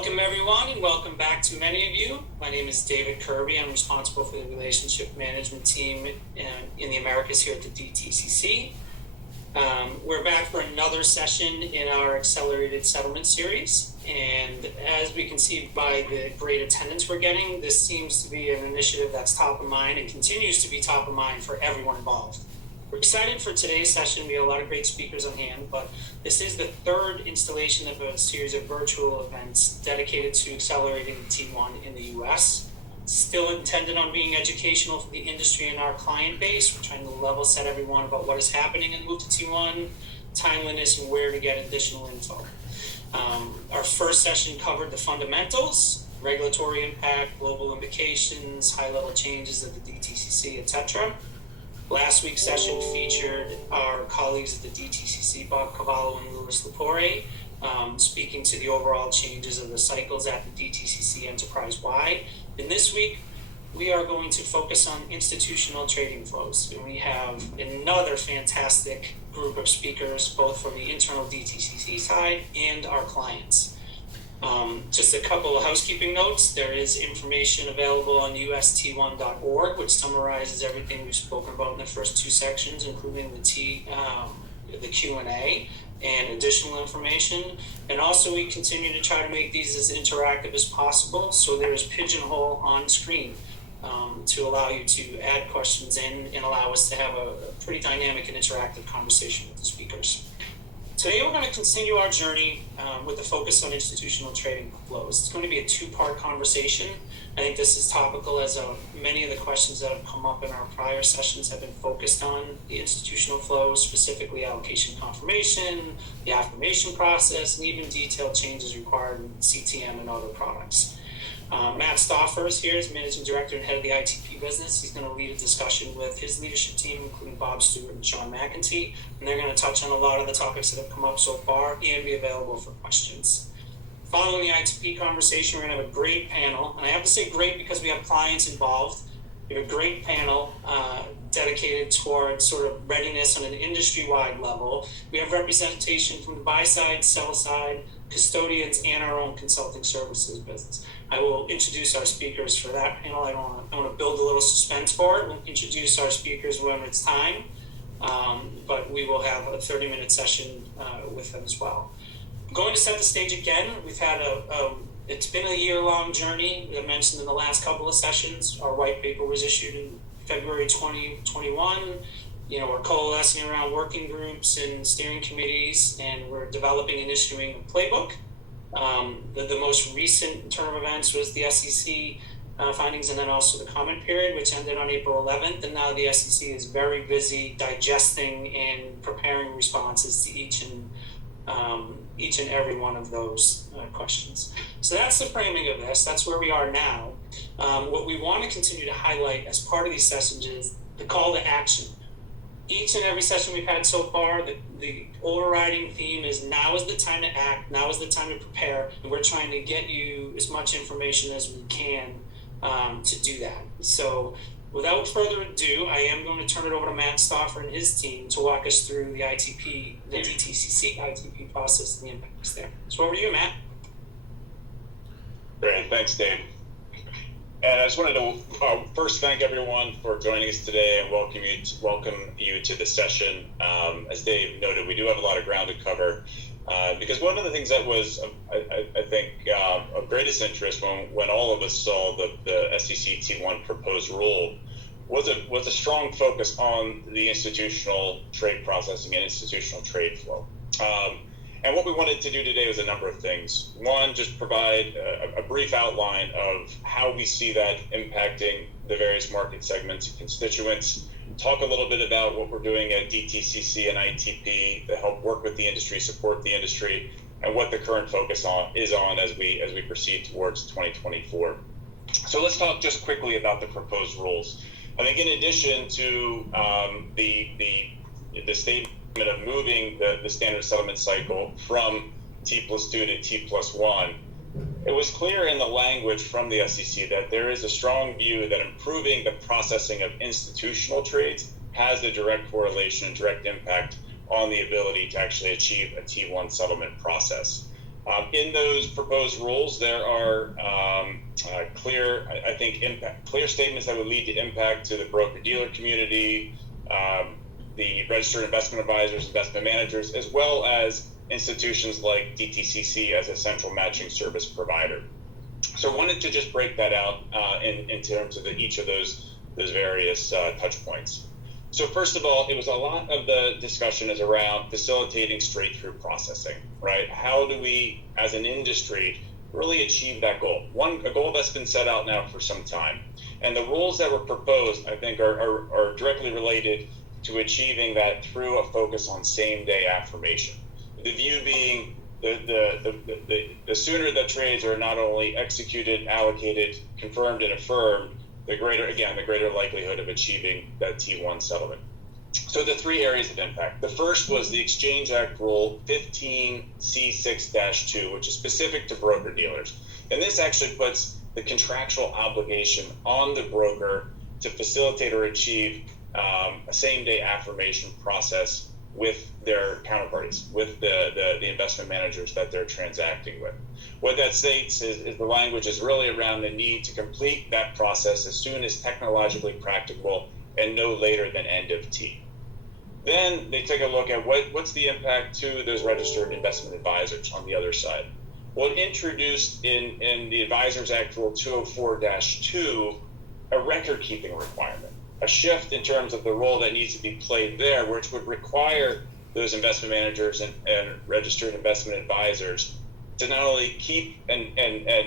Welcome everyone, and welcome back to many of you. My name is David Kirby. I'm responsible for the relationship management team in the Americas here at the dtcc. We're back for another session in our accelerated settlement series, and as we can see by the great attendance we're getting, this seems to be an initiative that's top of mind and continues to be top of mind for everyone involved. We're excited for today's session. We have a lot of great speakers on hand, but this is the third installation of a series of virtual events dedicated to accelerating T1 in the US. Still intended on being educational for the industry and our client base. We're trying to level set everyone about what is happening in move to T1, timeliness, and where to get additional info. Our first session covered the fundamentals, regulatory impact, global implications, high-level changes of the DTCC, etc. Last week's session featured our colleagues at the DTCC, Bob Cavallo and Louis Lepore, speaking to the overall changes of the cycles at the DTCC enterprise-wide. And this week, we are going to focus on institutional trading flows. And we have another fantastic group of speakers, both from the internal DTCC side and our clients. Just a couple of housekeeping notes. There is information available on ust1.org, which summarizes everything we've spoken about in the first two sections, including the Q&A and additional information. And also, we continue to try to make these as interactive as possible. So there is Pigeonhole on screen to allow you to add questions in and allow us to have a pretty dynamic and interactive conversation with the speakers. Today, we're going to continue our journey with the focus on institutional trading flows. It's going to be a two-part conversation. I think this is topical as many of the questions that have come up in our prior sessions have been focused on the institutional flows, specifically allocation confirmation, the affirmation process, and even detailed changes required in CTM and other products. Matt Stauffer is here, is Managing Director and Head of the ITP business. He's going to lead a discussion with his leadership team, including Bob Stewart and Sean McEntee, and they're going to touch on a lot of the topics that have come up so far and be available for questions. Following the ITP conversation, we're going to have a great panel, and I have to say great because we have clients involved. We have a great panel dedicated toward sort of readiness on an industry-wide level. We have representation from the buy side, sell side, custodians, and our own consulting services business. I will introduce our speakers for that panel. I want to build a little suspense for it. We'll introduce our speakers when it's time, but we will have a 30-minute session with them as well. I'm going to set the stage again. We've had it's been a year-long journey. As I mentioned in the last couple of sessions, our white paper was issued in February 2021. We're coalescing around working groups and steering committees, and we're developing and issuing a playbook. The most recent turn of events was the SEC findings, and then also the comment period, which ended on April 11th. And now the SEC is very busy digesting and preparing responses to each and every one of those questions. So that's the framing of this. That's where we are now. What we want to continue to highlight as part of these sessions is the call to action. Each and every session we've had so far, the overriding theme is now is the time to act, now is the time to prepare, and we're trying to get you as much information as we can to do that. So without further ado, I am going to turn it over to Matt Stauffer and his team to walk us through the ITP, the DTCC ITP process and the impacts there. So over to you, Matt. Great, thanks, Dave. And I just wanted to first thank everyone for joining us today and welcome you to the session. As Dave noted, we do have a lot of ground to cover because one of the things that was, I think, of greatest interest when all of us saw the SEC T1 proposed rule was a strong focus on the institutional trade processing and institutional trade flow. And what we wanted to do today was a number of things. One, just provide a brief outline of how we see that impacting the various market segments and constituents. Talk a little bit about what we're doing at DTCC and ITP to help work with the industry, support the industry, and what the current focus is on as we proceed towards 2024. So let's talk just quickly about the proposed rules. I think in addition to the statement of moving the standard settlement cycle from T+2 to T+1, it was clear in the language from the SEC that there is a strong view that improving the processing of institutional trades has a direct correlation and direct impact on the ability to actually achieve a T1 settlement process. In those proposed rules, there are clear statements that would lead to impact to the broker-dealer community, the registered investment advisors, investment managers, as well as institutions like DTCC as a central matching service provider. So I wanted to just break that out in terms of each of those various touch points. So first of all, it was a lot of the discussion is around facilitating straight-through processing, right? How do we, as an industry, really achieve that goal? A goal that's been set out now for some time. And the rules that were proposed, I think, are directly related to achieving that through a focus on same-day affirmation. The view being the sooner the trades are not only executed, allocated, confirmed, and affirmed, the greater likelihood of achieving that T+1 settlement. So the three areas of impact. The first was the Exchange Act Rule 15C6-2, which is specific to broker-dealers. And this actually puts the contractual obligation on the broker to facilitate or achieve a same-day affirmation process with their counterparties, with the investment managers that they're transacting with. What that states is the language is really around the need to complete that process as soon as technologically practicable and no later than end of T. Then they take a look at what's the impact to those registered investment advisors on the other side. Well, it introduced in the Advisors Act Rule 204-2 a record-keeping requirement, a shift in terms of the role that needs to be played there, which would require those investment managers and registered investment advisors to not only keep and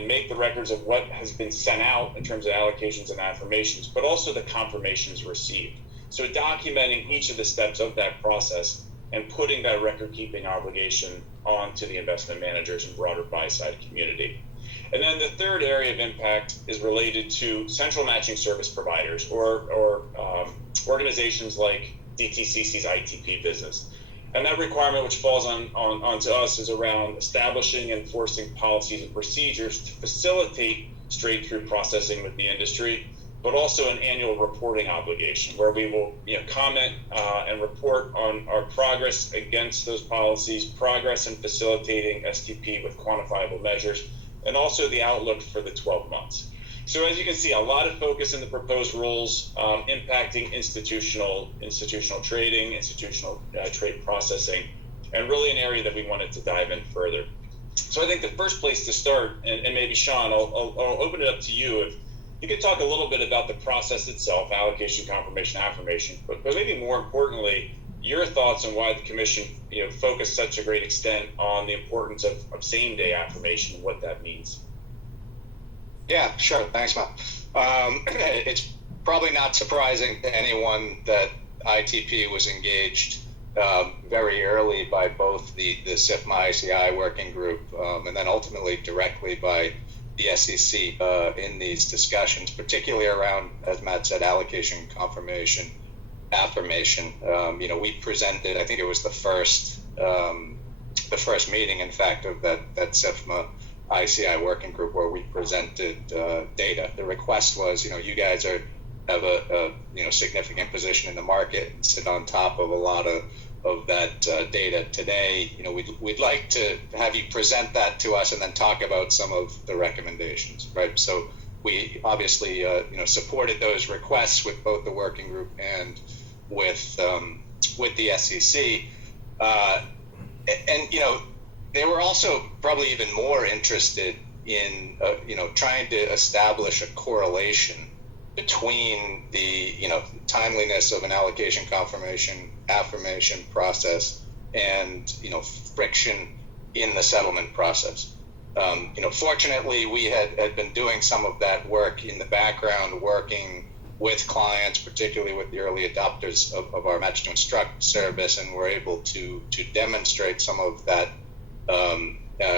make the records of what has been sent out in terms of allocations and affirmations, but also the confirmations received. So documenting each of the steps of that process and putting that record-keeping obligation onto the investment managers and broader buy-side community. And then the third area of impact is related to central matching service providers or organizations like DTCC's ITP business. And that requirement, which falls onto us, is around establishing and enforcing policies and procedures to facilitate straight-through processing with the industry, but also an annual reporting obligation where we will comment and report on our progress against those policies, progress in facilitating STP with quantifiable measures, and also the outlook for the 12 months. So as you can see, a lot of focus in the proposed rules impacting institutional trading, institutional trade processing, and really an area that we wanted to dive in further. So I think the first place to start, and maybe Sean, I'll open it up to you. If you could talk a little bit about the process itself, allocation, confirmation, affirmation, but maybe more importantly, your thoughts on why the commission focused such a great extent on the importance of same-day affirmation and what that means. Yeah, sure. Thanks, Matt. It's probably not surprising to anyone that ITP was engaged very early by both the SIFMA ICI working group and then ultimately directly by the SEC in these discussions, particularly around, as Matt said, allocation, confirmation, affirmation. We presented, I think it was the first meeting, in fact, of that SIFMA ICI working group where we presented data. The request was, you guys have a significant position in the market and sit on top of a lot of that data today. We'd like to have you present that to us and then talk about some of the recommendations, right? So we obviously supported those requests with both the working group and with the SEC, and they were also probably even more interested in trying to establish a correlation between the timeliness of an allocation, confirmation, affirmation process and friction in the settlement process. Fortunately, we had been doing some of that work in the background, working with clients, particularly with the early adopters of our Match to Instruct service, and we're able to demonstrate some of that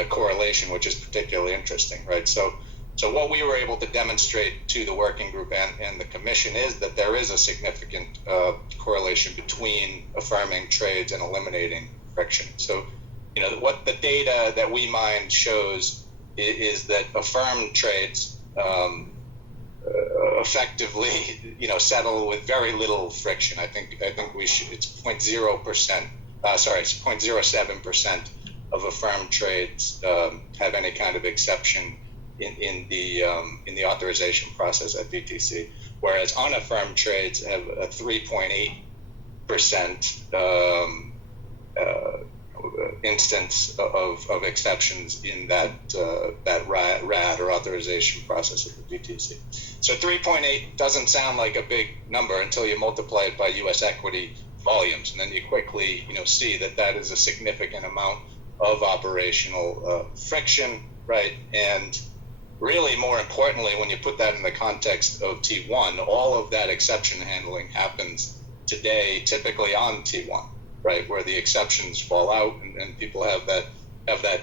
correlation, which is particularly interesting, right? So what we were able to demonstrate to the working group and the commission is that there is a significant correlation between affirming trades and eliminating friction. So, what the data that we mined shows is that affirmed trades effectively, settle with very little friction. I think we should. It's 0.07% of affirmed trades have any kind of exception in the authorization process at DTC, whereas unaffirmed trades have a 3.8% instance of exceptions in that RAD or authorization process at the DTC. So 3.8 doesn't sound like a big number until you multiply it by U.S. equity volumes, and then you quickly see that is a significant amount of operational friction, right? And really, more importantly, when you put that in the context of T1, all of that exception handling happens today, typically on T1, right, where the exceptions fall out, and people have that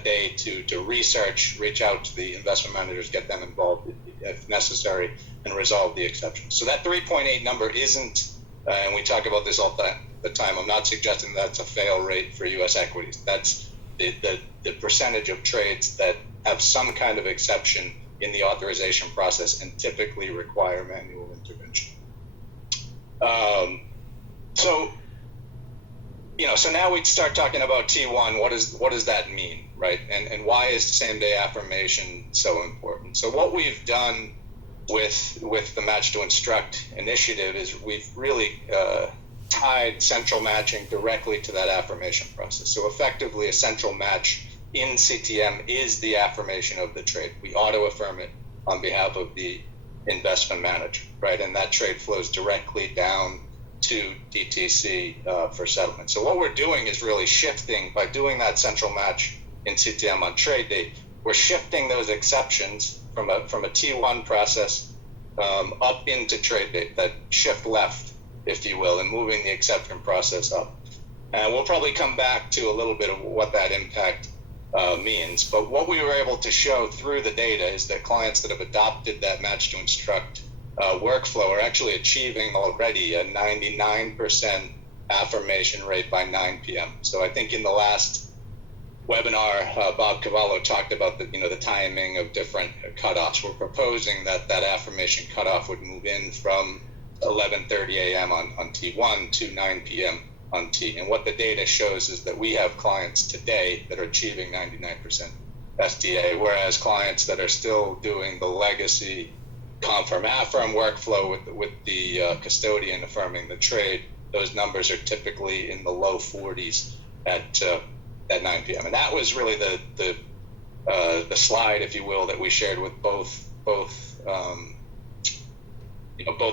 day to research, reach out to the investment managers, get them involved if necessary, and resolve the exceptions. So that 3.8 number isn't, and we talk about this all the time, I'm not suggesting that's a fail rate for U.S. equities. That's the percentage of trades that have some kind of exception in the authorization process and typically require manual intervention. So now we start talking about T1. What does that mean, right? And why is same-day affirmation so important? So what we've done with the Match to Instruct initiative is we've really tied central matching directly to that affirmation process. So effectively, a central match in CTM is the affirmation of the trade. We auto-affirm it on behalf of the investment manager, right? And that trade flows directly down to DTC for settlement. So what we're doing is really shifting, by doing that central match in CTM on trade date, we're shifting those exceptions from a T1 process up into trade date, that shift left, if you will, and moving the exception process up. And we'll probably come back to a little bit of what that impact means. But what we were able to show through the data is that clients that have adopted that Match to Instruct workflow are actually achieving already a 99% affirmation rate by 9 p.m. So I think in the last webinar, Bob Cavallo talked about the timing of different cutoffs. We're proposing that affirmation cutoff would move in from 11:30 a.m. on T1 to 9 p.m. on T. And what the data shows is that we have clients today that are achieving 99% SDA, whereas clients that are still doing the legacy confirm-affirm workflow with the custodian affirming the trade, those numbers are typically in the low 40s at 9 p.m. And that was really the slide, if you will, that we shared with both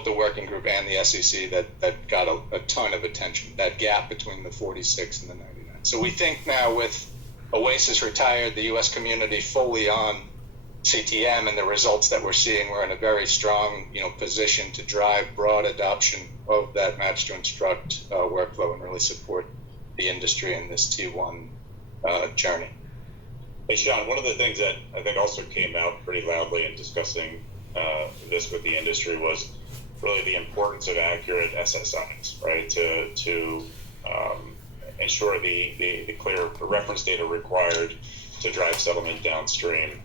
the working group and the SEC that got a ton of attention, that gap between the 46 and the 99. So we think now with Oasis retired, the U.S. community fully on CTM, and the results that we're seeing, we're in a very strong position to drive broad adoption of that Match to Instruct workflow and really support the industry in this T1 journey. Hey, Sean, one of the things that I think also came out pretty loudly in discussing this with the industry was really the importance of accurate SSIs, right? To ensure the clear reference data required to drive settlement downstream.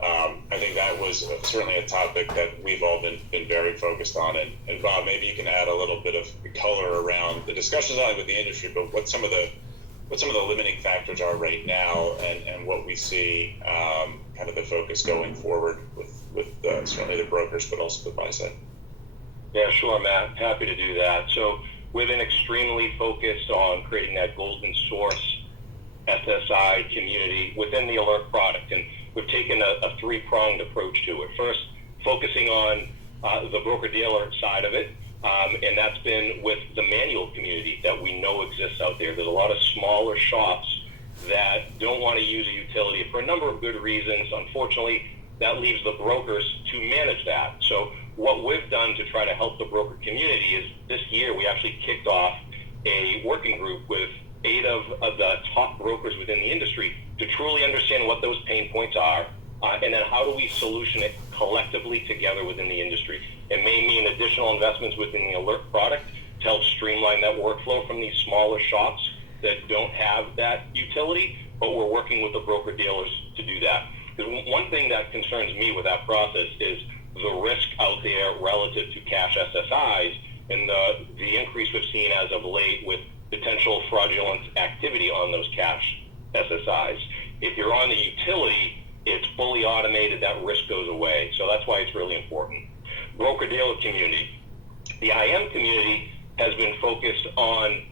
I think that was certainly a topic that we've all been very focused on. And Bob, maybe you can add a little bit of color around the discussions on it with the industry, but what some of the limiting factors are right now, and what we see kind of the focus going forward with certainly the brokers, but also the buy side. Yeah, sure, Matt. Happy to do that. So we've been extremely focused on creating that golden source SSI community within the alert product, and we've taken a three-pronged approach to it. First, focusing on the broker-dealer side of it, and that's been with the manual community that we know exists out there. There's a lot of smaller shops that don't want to use a utility for a number of good reasons. Unfortunately, that leaves the brokers to manage that. So what we've done to try to help the broker community is this year we actually kicked off a working group with 8 of the top brokers within the industry to truly understand what those pain points are, and then how do we solution it collectively together within the industry. It may mean additional investments within the alert product to help streamline that workflow from these smaller shops that don't have that utility, but we're working with the broker dealers to do that. Because one thing that concerns me with that process is the risk out there relative to cash SSIs and the increase we've seen as of late with potential fraudulent activity on those cash SSIs. If you're on the utility, it's fully automated, that risk goes away. So that's why it's really important. Broker-dealer community. The IM community has been focused on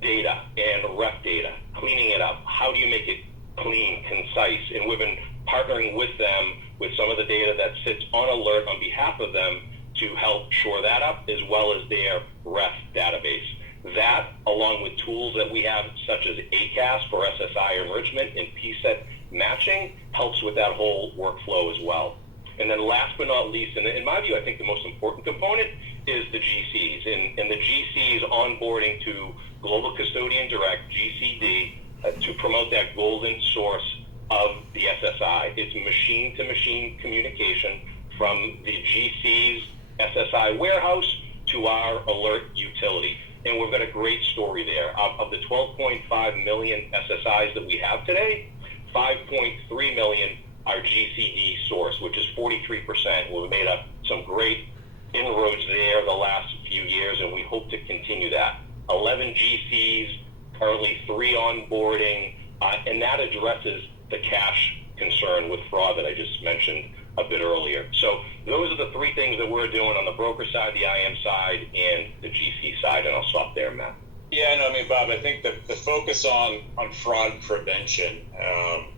data and ref data, cleaning it up. How do you make it clean, concise? And we've been partnering with them with some of the data that sits on alert on behalf of them to help shore that up, as well as their ref database. That, along with tools that we have, such as ACAS for SSI enrichment and PSET matching, helps with that whole workflow as well. And then last but not least, and in my view, I think the most important component is the GCs. And the GCs onboarding to Global Custodian Direct, GCD, to promote that golden source of the SSI. It's machine-to-machine communication from the GC's SSI warehouse to our alert utility. And we've got a great story there. Of the 12.5 million SSIs that we have today, 5.3 million are GCD source, which is 43%. We've made up some great inroads there the last few years, and we hope to continue that. 11 GCs, currently 3 onboarding, and that addresses the cash concern with fraud that I just mentioned a bit earlier. So those are the 3 things that we're doing on the broker side, the IM side, and the GC side, and I'll stop there, Matt. Yeah, no, I mean, Bob, I think the focus on fraud prevention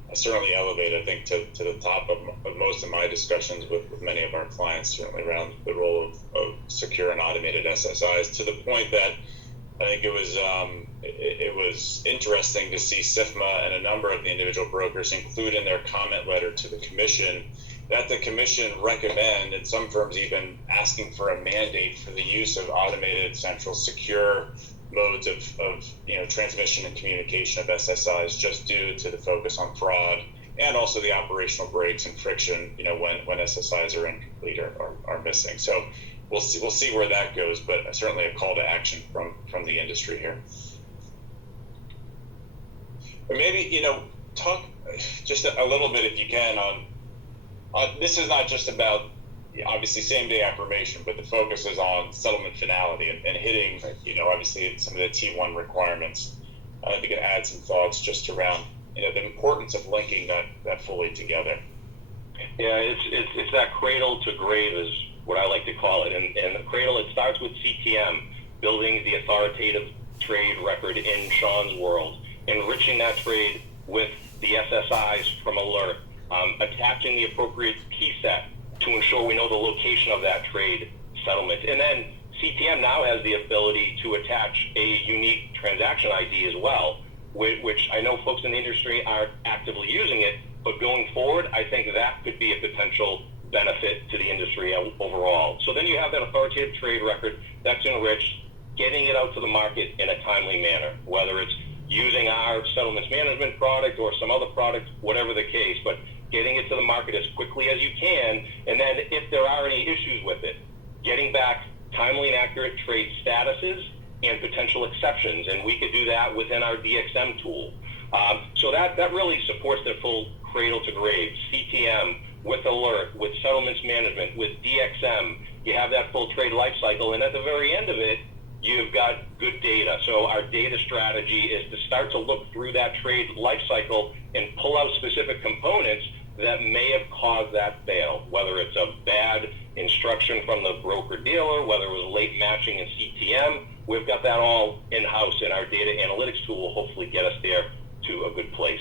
has certainly elevated, I think, to the top of most of my discussions with many of our clients, certainly around the role of secure and automated SSIs, to the point that I think it was interesting to see SIFMA and a number of the individual brokers include in their comment letter to the commission that the commission recommend, and some firms even asking for a mandate for the use of automated, central, secure modes of transmission and communication of SSIs, just due to the focus on fraud and also the operational breaks and friction, when SSIs are incomplete or are missing. So we'll see where that goes, but certainly a call to action from the industry here. But maybe talk just a little bit, if you can, on this is not just about obviously same-day affirmation, but the focus is on settlement finality and hitting, obviously some of the T+1 requirements. If you can add some thoughts just around, the importance of linking that fully together. Yeah, it's that cradle to grave is what I like to call it. And the cradle, it starts with CTM, building the authoritative trade record in Sean's world, enriching that trade with the SSIs from alert, attaching the appropriate PSET to ensure we know the location of that trade settlement. And then CTM now has the ability to attach a unique transaction ID as well, which I know folks in the industry aren't actively using it, but going forward, I think that could be a potential benefit to the industry overall. So then you have that authoritative trade record that's enriched, getting it out to the market in a timely manner, whether it's using our settlements management product or some other product, whatever the case, but getting it to the market as quickly as you can. And then if there are any issues with it, getting back timely and accurate trade statuses and potential exceptions. And we could do that within our DXM tool. So that really supports the full cradle to grave, CTM, with alert, with settlements management, with DXM. You have that full trade life cycle. And at the very end of it, you've got good data. So our data strategy is to start to look through that trade life cycle and pull out specific components that may have caused that fail, whether it's a bad instruction from the broker-dealer, whether it was late matching in CTM. We've got that all in-house, and our data analytics tool will hopefully get us there to a good place.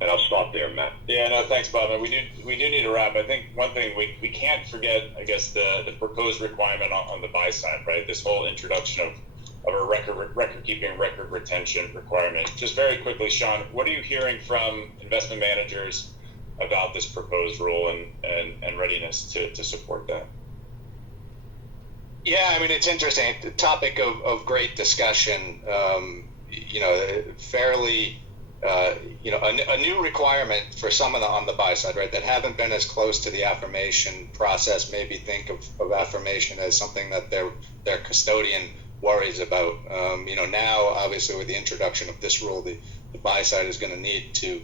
And I'll stop there, Matt. Yeah, no, thanks, Bob. And we do need to wrap. I think one thing we can't forget, I guess, the proposed requirement on the buy side, right? This whole introduction of a record-keeping, record retention requirement. Just very quickly, Sean, what are you hearing from investment managers about this proposed rule and readiness to support that? Yeah, I mean, it's interesting. The topic of great discussion, fairly, a new requirement for some on the buy side, right, that haven't been as close to the affirmation process, maybe think of affirmation as something that their custodian worries about. Now, obviously, with the introduction of this rule, the buy side is going to need to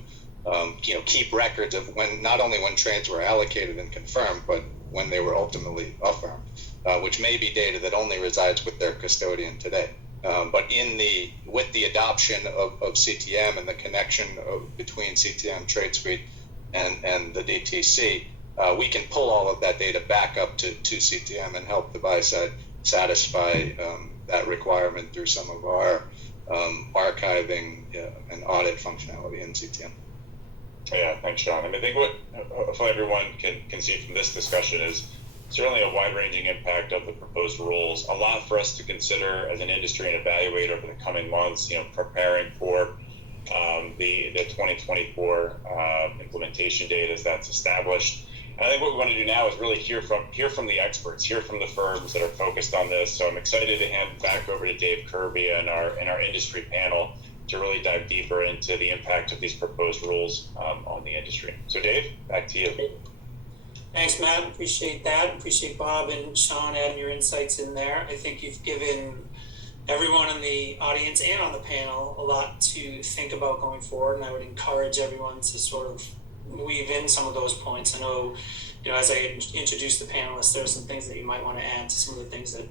keep records of not only when trades were allocated and confirmed, but when they were ultimately affirmed, which may be data that only resides with their custodian today. But with the adoption of CTM and the connection between CTM Trade Suite and the DTC, we can pull all of that data back up to CTM and help the buy side satisfy that requirement through some of our archiving and audit functionality in CTM. Yeah, thanks, Sean. I think what hopefully everyone can see from this discussion is certainly a wide-ranging impact of the proposed rules. A lot for us to consider as an industry and evaluate over the coming months. Preparing for the 2024 implementation date as that's established. And I think what we want to do now is really hear from the experts, hear from the firms that are focused on this. So I'm excited to hand back over to Dave Kirby and our industry panel to really dive deeper into the impact of these proposed rules on the industry. So Dave, back to you. Thanks, Matt. Appreciate that. Appreciate Bob and Sean adding your insights in there. I think you've given everyone in the audience and on the panel a lot to think about going forward, and I would encourage everyone to sort of weave in some of those points. I know, as I introduce the panelists, there are some things that you might want to add to some of the things that,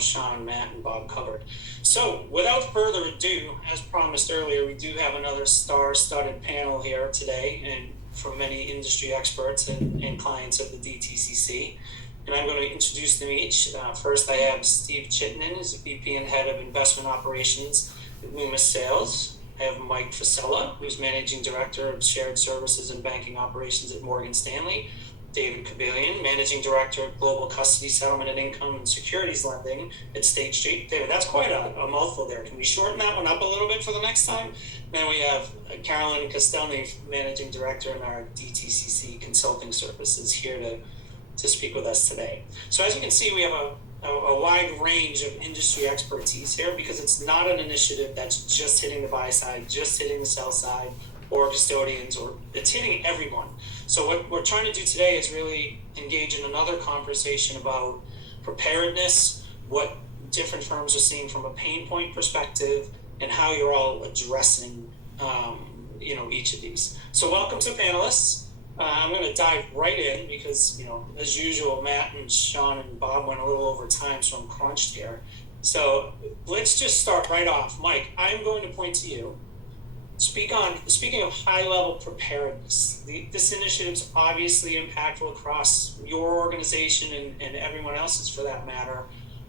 Sean, Matt, and Bob covered. So without further ado, as promised earlier, we do have another star-studded panel here today, and from many industry experts and clients of the DTCC. And I'm going to introduce them each. First, I have Steve Chittenden, who's VP and Head of Investment Operations at Loomis Sales. I have Mike Fasella, who's Managing Director of Shared Services and Banking Operations at Morgan Stanley. David Kabilian, Managing Director of Global Custody, Settlement and Income and Securities Lending at State Street. David, that's quite a mouthful there. Can we shorten that one up a little bit for the next time? Then we have Carolyn Kostelny, Managing Director in our DTCC Consulting Services, here to speak with us today. So as you can see, we have a wide range of industry expertise here, because it's not an initiative that's just hitting the buy side, just hitting the sell side, or custodians, or it's hitting everyone. So what we're trying to do today is really engage in another conversation about preparedness, what different firms are seeing from a pain point perspective, and how you're all addressing each of these. So welcome to panelists. I'm going to dive right in because, as usual, Matt and Sean and Bob went a little over time, so I'm crunched here. So let's just start right off. Mike, I'm going to point to you. Speaking of high-level preparedness, this initiative is obviously impactful across your organization and everyone else's for that matter.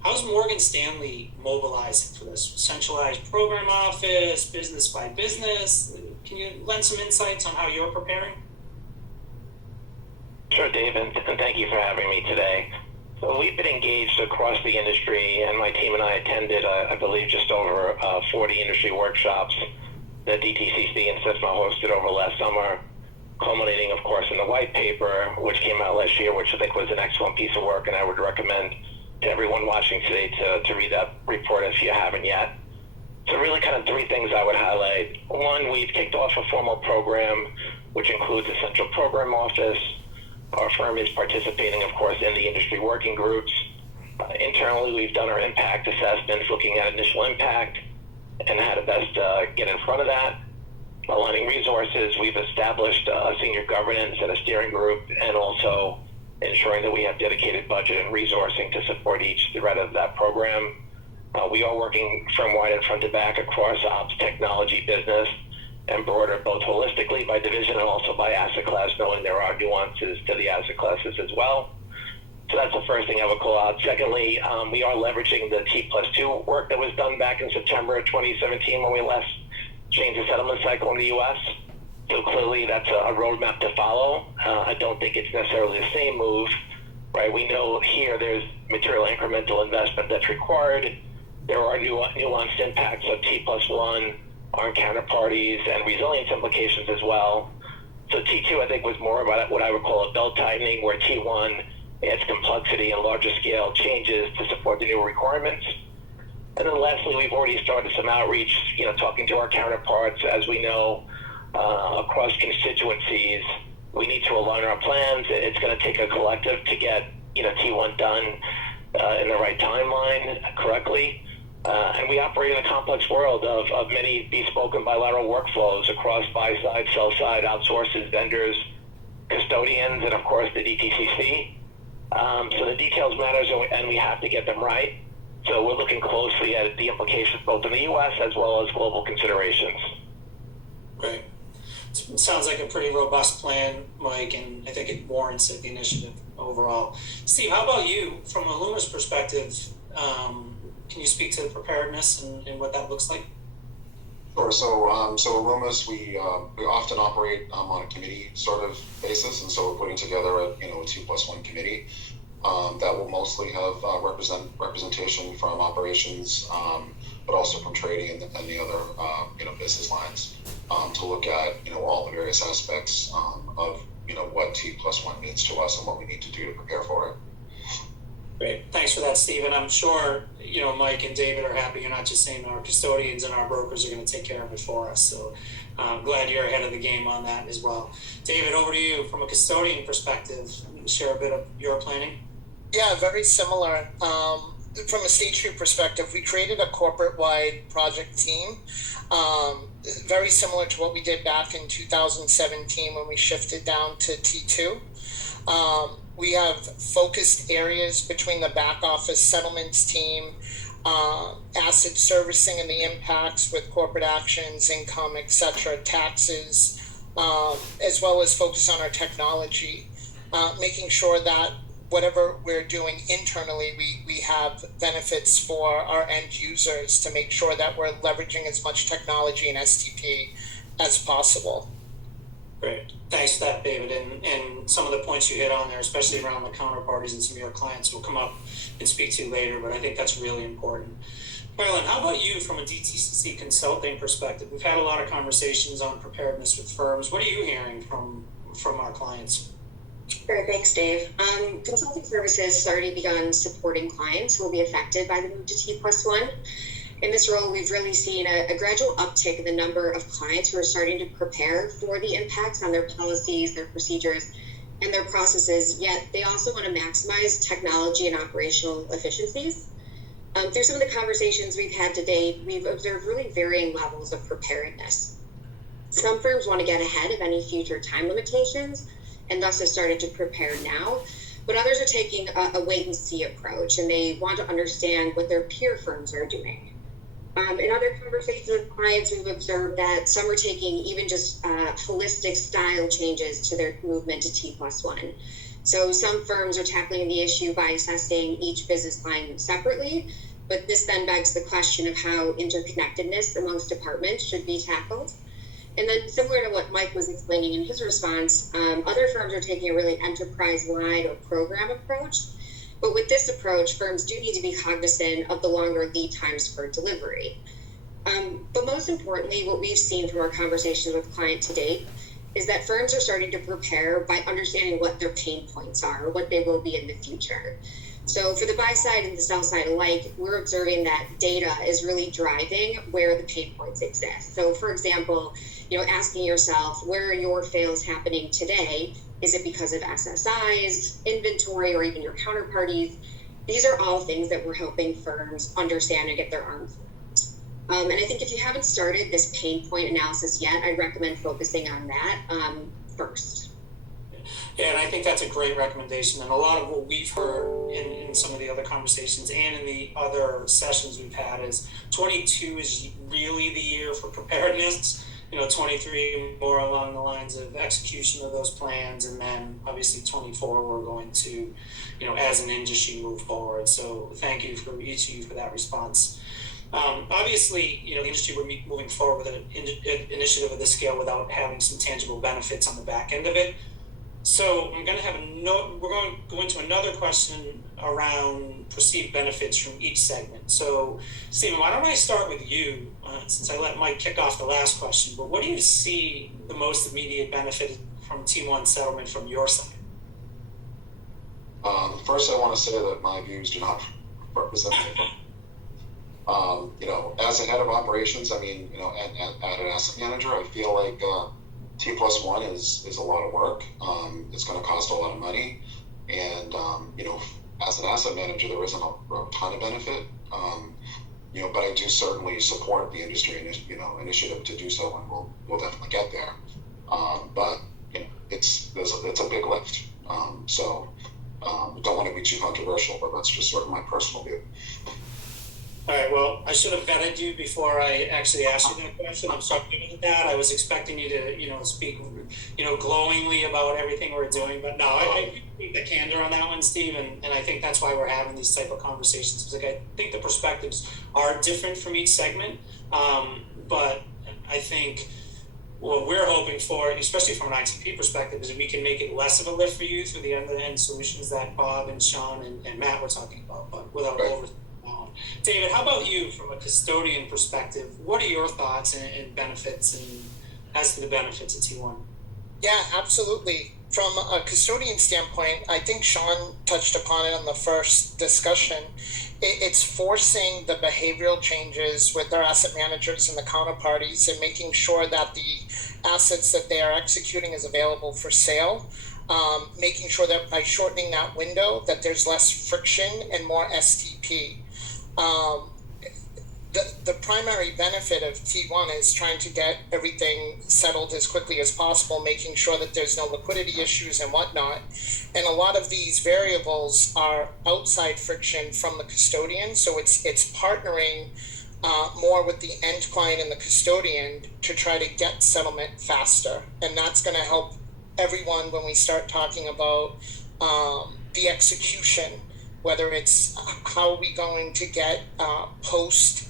How's Morgan Stanley mobilizing for this? Centralized program office, business by business? Can you lend some insights on how you're preparing? Sure, Dave, and thank you for having me today. So we've been engaged across the industry, and my team and I attended, I believe, just over 40 industry workshops that DTCC and CISMA hosted over last summer, culminating, of course, in the white paper, which came out last year, which I think was an excellent piece of work, and I would recommend to everyone watching today to read that report if you haven't yet. So really kind of three things I would highlight. One, we've kicked off a formal program, which includes a central program office. Our firm is participating, of course, in the industry working groups. Internally, we've done our impact assessments, looking at initial impact and how to best get in front of that. Aligning resources, we've established a senior governance and a steering group, and also ensuring that we have dedicated budget and resourcing to support each thread of that program. We are working firm-wide and front to back across ops, technology, business, and broader, both holistically by division and also by asset class, knowing there are nuances to the asset classes as well. So that's the first thing I would call out. Secondly, we are leveraging the T+2 work that was done back in September of 2017 when we last changed the settlement cycle in the U.S. So clearly that's a roadmap to follow. I don't think it's necessarily the same move, right? We know here there's material incremental investment that's required. There are nuanced impacts of T+1 on counterparties and resilience implications as well. So T2, I think, was more about what I would call a belt tightening, where T1 adds complexity and larger scale changes to support the new requirements. And then lastly, we've already started some outreach, talking to our counterparts. As we know, across constituencies, we need to align our plans. It's going to take a collective to get, T1 done in the right timeline correctly. And we operate in a complex world of many bespoke and bilateral workflows across buy-side, sell-side, outsources, vendors, custodians, and of course the DTCC. So the details matters, and we have to get them right. So we're looking closely at the implications both in the U.S. as well as global considerations. Great. It sounds like a pretty robust plan, Mike, and I think it warrants the initiative overall. Steve, how about you? From a Luma's perspective, can you speak to preparedness and what that looks like? Sure. So at Loomis, we often operate on a committee sort of basis, and so we're putting together a 2+1 committee that will mostly have representation from operations, but also from trading and the other business lines to look at all the various aspects of what T+1 means to us and what we need to do to prepare for it. Great. Thanks for that, Steve. And I'm sure, Mike and David are happy you're not just saying our custodians and our brokers are going to take care of it for us. So I'm glad you're ahead of the game on that as well. David, over to you. From a custodian perspective, share a bit of your planning. Yeah, very similar. From a State Street perspective, we created a corporate-wide project team, very similar to what we did back in 2017 when we shifted down to T2. We have focused areas between the back office settlements team, asset servicing and the impacts with corporate actions, income, etc., taxes, as well as focus on our technology, making sure that whatever we're doing internally, we have benefits for our end users to make sure that we're leveraging as much technology and STP as possible. Great. Thanks for that, David. And some of the points you hit on there, especially around the counterparties and some of your clients, will come up and speak to later, but I think that's really important. Marilyn, how about you from a DTCC consulting perspective? We've had a lot of conversations on preparedness with firms. What are you hearing from our clients? Sure, thanks, Dave. Consulting services has already begun supporting clients who will be affected by the move to T+1. In this role, we've really seen a gradual uptick in the number of clients who are starting to prepare for the impacts on their policies, their procedures, and their processes, yet they also want to maximize technology and operational efficiencies. Through some of the conversations we've had to date, we've observed really varying levels of preparedness. Some firms want to get ahead of any future time limitations and thus have started to prepare now, but others are taking a wait-and-see approach, and they want to understand what their peer firms are doing. In other conversations with clients, we've observed that some are taking even just holistic style changes to their movement to T+1. So some firms are tackling the issue by assessing each business line separately, but this then begs the question of how interconnectedness amongst departments should be tackled. And then similar to what Mike was explaining in his response, other firms are taking a really enterprise-wide or program approach. But with this approach, firms do need to be cognizant of the longer lead times for delivery. But most importantly, what we've seen from our conversations with clients to date is that firms are starting to prepare by understanding what their pain points are, or what they will be in the future. So for the buy side and the sell side alike, we're observing that data is really driving where the pain points exist. So for example, asking yourself, where are your fails happening today? Is it because of SSIs, inventory, or even your counterparties? These are all things that we're helping firms understand and get their arms around. And I think if you haven't started this pain point analysis yet, I'd recommend focusing on that first. Yeah, and I think that's a great recommendation. And a lot of what we've heard in some of the other conversations and in the other sessions we've had is 22 is really the year for preparedness. 23 more along the lines of execution of those plans, and then obviously 24 we're going to, as an industry move forward. So thank you for each of you for that response. Obviously, the industry we're moving forward with an initiative of this scale without having some tangible benefits on the back end of it. So I'm going to have we're going to go into another question around perceived benefits from each segment. So, Stephen, why don't I start with you, since I let Mike kick off the last question, but what do you see the most immediate benefit from T1 settlement from your side? First, I want to say that my views do not represent me. As a head of operations, at an asset manager, I feel like T+1 is a lot of work. It's going to cost a lot of money, and as an asset manager, there isn't a ton of benefit. But I do certainly support the industry initiative to do so, and we'll definitely get there. But it's a big lift. So don't want to be too controversial, but that's just sort of my personal view. All right, well, I should have vetted you before I actually asked you that question. I'm sorry about that. I was expecting you to, speak, glowingly about everything we're doing. But no, I think the candor on that one, Steve, and I think that's why we're having these type of conversations. Because I think the perspectives are different from each segment. But I think what we're hoping for, especially from an ITP perspective, is that we can make it less of a lift for you through the end-to-end solutions that Bob and Sean and Matt were talking about, but without over. David, how about you from a custodian perspective? What are your thoughts and benefits and as to the benefits of T1? Yeah, absolutely. From a custodian standpoint, I think Sean touched upon it on the first discussion. It's forcing the behavioral changes with their asset managers and the counterparties and making sure that the assets that they are executing is available for sale. Making sure that by shortening that window that there's less friction and more STP. The primary benefit of T1 is trying to get everything settled as quickly as possible, making sure that there's no liquidity issues and whatnot. And a lot of these variables are outside friction from the custodian, so it's partnering more with the end client and the custodian to try to get settlement faster. And that's going to help everyone when we start talking about the execution, whether it's how are we going to get post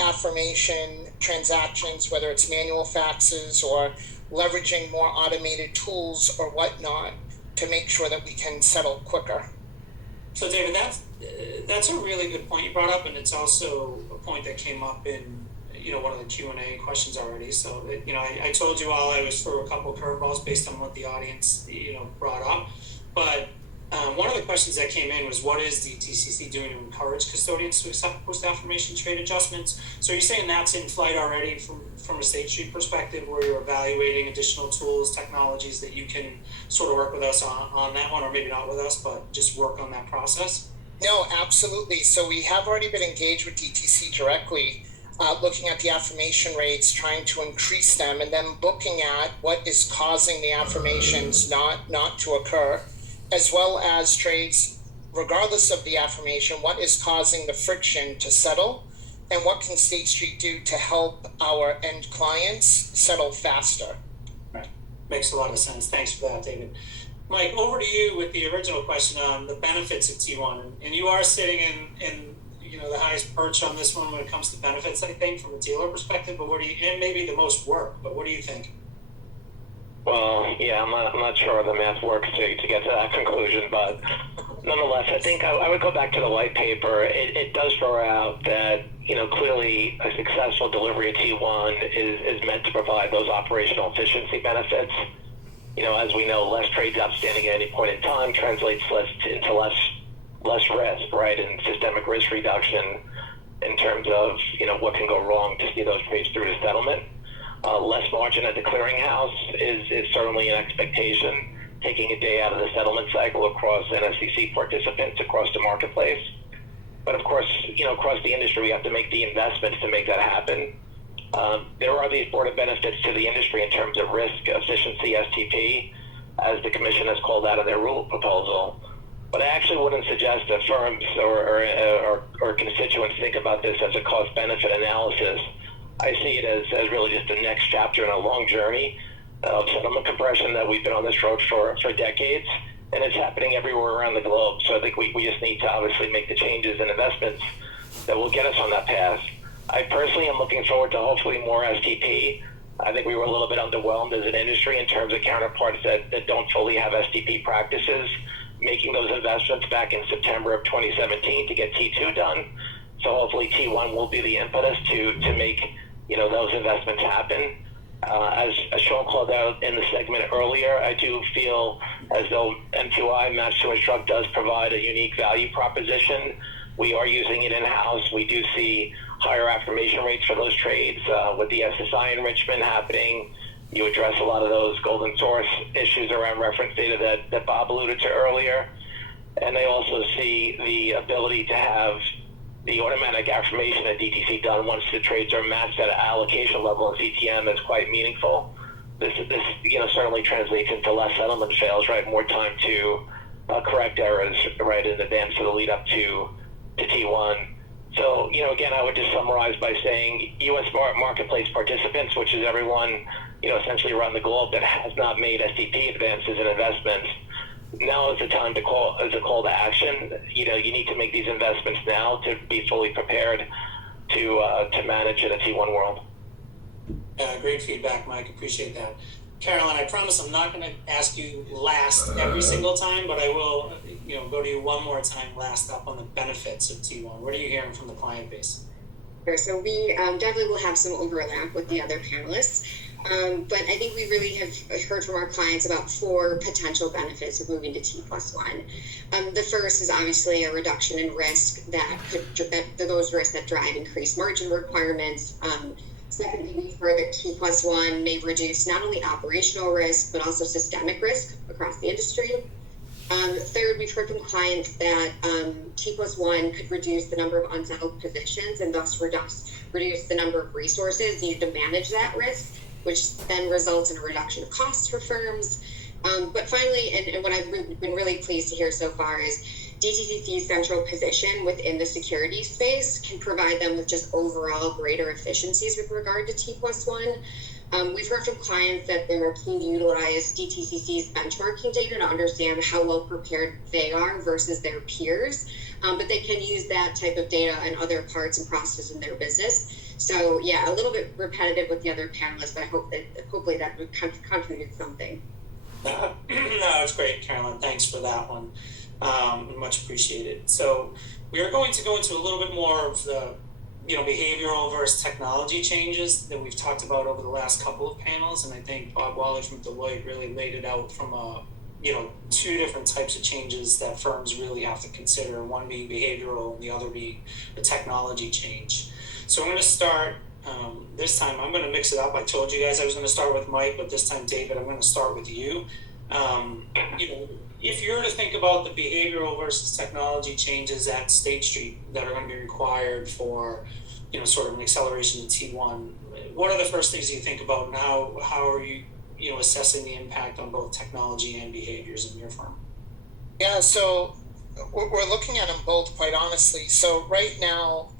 affirmation transactions, whether it's manual faxes or leveraging more automated tools or whatnot to make sure that we can settle quicker. So David, that's a really good point you brought up, and it's also a point that came up in one of the Q&A questions already. So I told you all I was for a couple of curveballs based on what the audience brought up, but one of the questions that came in was, what is dtcc doing to encourage custodians to accept post-affirmation trade adjustments? So you're saying that's in flight already from a State Street perspective, where you're evaluating additional tools, technologies that you can sort of work with us on that one, or maybe not with us, but just work on that process? No, absolutely. So we have already been engaged with DTC directly, looking at the affirmation rates, trying to increase them, and then looking at what is causing the affirmations not to occur, as well as trades, regardless of the affirmation, what is causing the friction to settle, and what can State Street do to help our end clients settle faster. Right. Makes a lot of sense. Thanks for that, David. Mike, over to you with the original question on the benefits of T1. And you are sitting in the highest perch on this one when it comes to benefits, I think, from a dealer perspective, but and maybe the most work, but what do you think? Well, yeah, I'm not sure the math works to get to that conclusion, but nonetheless, I think I would go back to the white paper. It does throw out that, clearly a successful delivery of T1 is meant to provide those operational efficiency benefits. As we know, less trades outstanding at any point in time translates into less risk, right, and systemic risk reduction in terms of, what can go wrong to see those trades through to settlement. Less margin at the clearinghouse is certainly an expectation, taking a day out of the settlement cycle across NFCC participants across the marketplace. But of course, across the industry, we have to make the investments to make that happen. There are these broader benefits to the industry in terms of risk, efficiency, STP, as the Commission has called out in their rule proposal. But I actually wouldn't suggest that firms or constituents think about this as a cost-benefit analysis. I see it as really just the next chapter in a long journey of settlement compression that we've been on this road for decades, and it's happening everywhere around the globe. So I think we just need to obviously make the changes and investments that will get us on that path. I personally am looking forward to hopefully more STP. I think we were a little bit underwhelmed as an industry in terms of counterparts that don't fully have STP practices, making those investments back in September of 2017 to get T2 done. So hopefully T1 will be the impetus to make those investments happen. As Sean called out in the segment earlier, I do feel as though M2I, Match to Instruct, does provide a unique value proposition. We are using it in-house. We do see higher affirmation rates for those trades with the SSI enrichment happening. You address a lot of those golden source issues around reference data that Bob alluded to earlier. And they also see the ability to have the automatic affirmation at DTC done once the trades are matched at an allocation level in CTM is quite meaningful. This certainly translates into less settlement fails, right? More time to correct errors, right, in advance of the lead up to T1. So, again, I would just summarize by saying U.S. marketplace participants, which is everyone, essentially around the globe that has not made STP advances in investments. Now is the time to call to action. You need to make these investments now to be fully prepared to manage in a T1 world. Great feedback, Mike. Appreciate that. Carolyn, I promise I'm not going to ask you last every single time, but I will, go to you one more time last up on the benefits of T1. What are you hearing from the client base? Sure. So we definitely will have some overlap with the other panelists. But I think we really have heard from our clients about 4 potential benefits of moving to T+1. The first is obviously a reduction in risk those risks that drive increased margin requirements. Secondly, we've heard that T+1 may reduce not only operational risk, but also systemic risk across the industry. Third, we've heard from clients that T+1 could reduce the number of unsettled positions and thus reduce the number of resources needed to manage that risk, which then results in a reduction of costs for firms. But finally, and what I've been really pleased to hear so far is DTCC's central position within the security space can provide them with just overall greater efficiencies with regard to T+1. We've heard from clients that they're keen to utilize DTCC's benchmarking data to understand how well prepared they are versus their peers, but they can use that type of data in other parts and processes in their business. So yeah, a little bit repetitive with the other panelists, but I hope that hopefully that would contribute something. No, it's great, Carolyn. Thanks for that one. Much appreciated. So we are going to go into a little bit more of the behavioral versus technology changes that we've talked about over the last couple of panels, and I think Bob Waller from Deloitte really laid it out from 2 different types of changes that firms really have to consider, one being behavioral and the other being the technology change. So I'm going to start this time. I'm going to mix it up. I told you guys I was going to start with Mike, but this time, David, I'm going to start with you. If you're to think about the behavioral versus technology changes at State Street that are going to be required for, sort of an acceleration to T1, what are the first things you think about, and how are you, assessing the impact on both technology and behaviors in your firm? Yeah, so we're looking at them both, quite honestly. So right now,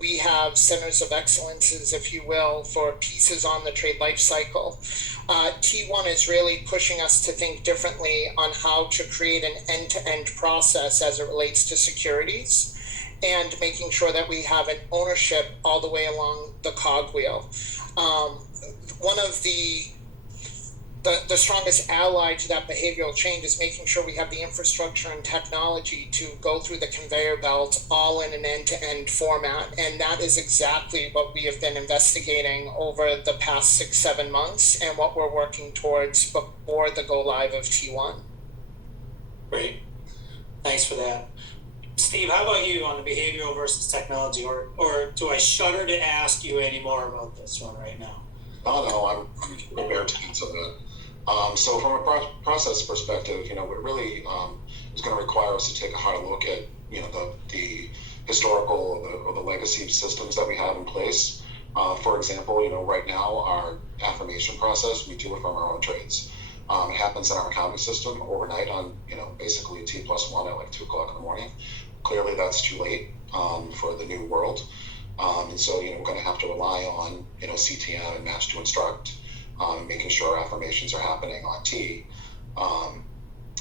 we have centers of excellences, if you will, for pieces on the trade life cycle. T1 is really pushing us to think differently on how to create an end-to-end process as it relates to securities, and making sure that we have an ownership all the way along the cogwheel. One of the strongest ally to that behavioral change is making sure we have the infrastructure and technology to go through the conveyor belt all in an end-to-end format. And that is exactly what we have been investigating over the past 6-7 months, and what we're working towards before the go live of T1. Great. Thanks for that. Steve, how about you on the behavioral versus technology, or do I shudder to ask you any more about this one right now? No, I'm prepared to answer that. So from a process perspective, it really is going to require us to take a hard look at, the historical or the legacy systems that we have in place. For example, right now our affirmation process, we do it from our own trades. It happens in our accounting system overnight on, basically T+1 at like 2 o'clock in the morning. Clearly that's too late for the new world. And so, we're going to have to rely on, CTM and match to instruct, making sure affirmations are happening on T.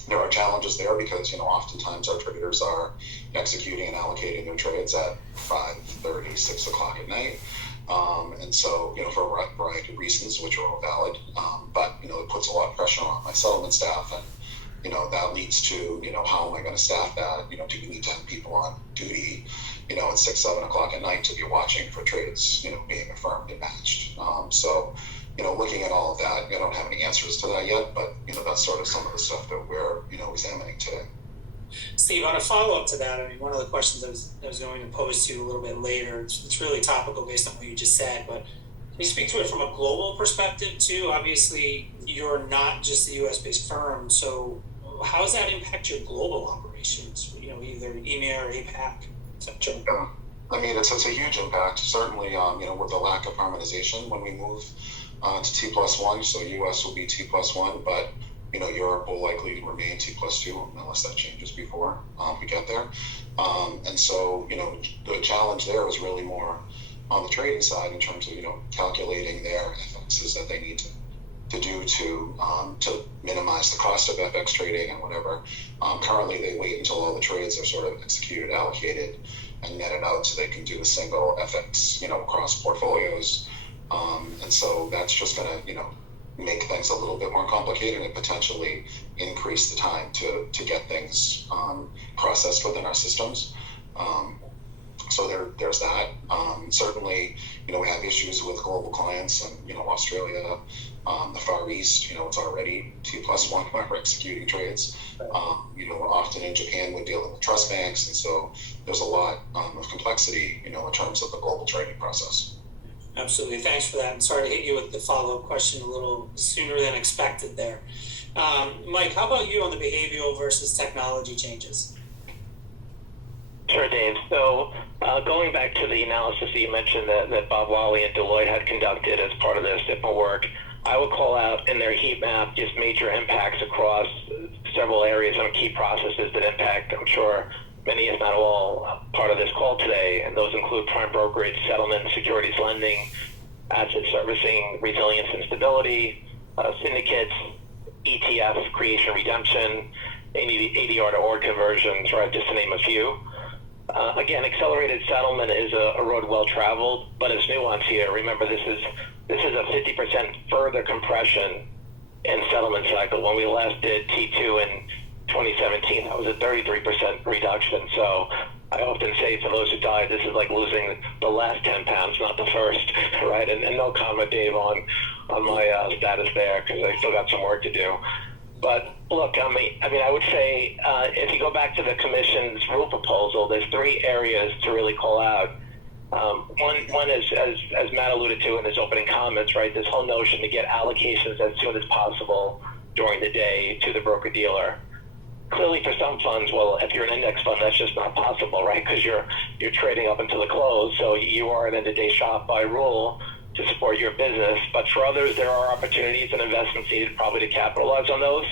There are challenges there because, oftentimes our traders are executing and allocating their trades at 5:30, 6 o'clock at night. And so, for a variety of reasons, which are all valid, but, it puts a lot of pressure on my settlement staff, and, that leads to, how am I going to staff that? Do we need to have people on duty, at 6, 7 o'clock at night to be watching for trades, being affirmed and matched? So, looking at all of that, I don't have any answers to that yet, but, that's sort of some of the stuff that we're, examining today. Steve, on a follow-up to that, I mean, one of the questions I was going to pose to you a little bit later, it's really topical based on what you just said, but can you speak to it from a global perspective too? Obviously, you're not just a US-based firm, so how does that impact your global operations, either EMEA or APAC, etc.? Yeah. I mean, it's a huge impact, certainly, with the lack of harmonization when we move to T+1, so US will be T+1, but Europe will likely remain T+2 unless that changes before we get there. And so, the challenge there is really more on the trading side in terms of, calculating their FXs that they need to do to minimize the cost of FX trading and whatever. Currently, they wait until all the trades are sort of executed, allocated, and netted out so they can do a single FX, across portfolios. And so that's just going to, make things a little bit more complicated and potentially increase the time to get things processed within our systems. So there's that. Certainly, we have issues with global clients and, Australia, the Far East, it's already T+1 when we're executing trades. Often in Japan, we're dealing with trust banks. And so there's a lot of complexity, in terms of the global trading process. Absolutely. Thanks for that. I'm sorry to hit you with the follow-up question a little sooner than expected there. Mike, how about you on the behavioral versus technology changes? Sure, Dave. So going back to the analysis that you mentioned that Bob Wally and Deloitte had conducted as part of their SIPMA work, I would call out in their heat map just major impacts across several areas on key processes that impact, I'm sure, many, if not all, part of this call today, and those include prime brokerage, settlement, securities lending, asset servicing, resilience and stability, syndicates, ETFs, creation, redemption, ADR to ORD conversions, right, just to name a few. Again, accelerated settlement is a road well traveled, but it's nuanced here. Remember, this is a 50% further compression in settlement cycle. When we last did T2 in 2017, that was a 33% reduction. So I often say for those who died, this is like losing the last 10 pounds, not the first, right? And no comment, Dave, on my status there, because I still got some work to do. But look, I mean, I would say if you go back to the commission's rule proposal, there's three areas to really call out. One is, as Matt alluded to in his opening comments, right, this whole notion to get allocations as soon as possible during the day to the broker-dealer. Clearly, for some funds, well, if you're an index fund, that's just not possible, right? Because you're trading up until the close, so you are an end-of-day shop by rule to support your business. But for others, there are opportunities and investments needed probably to capitalize on those.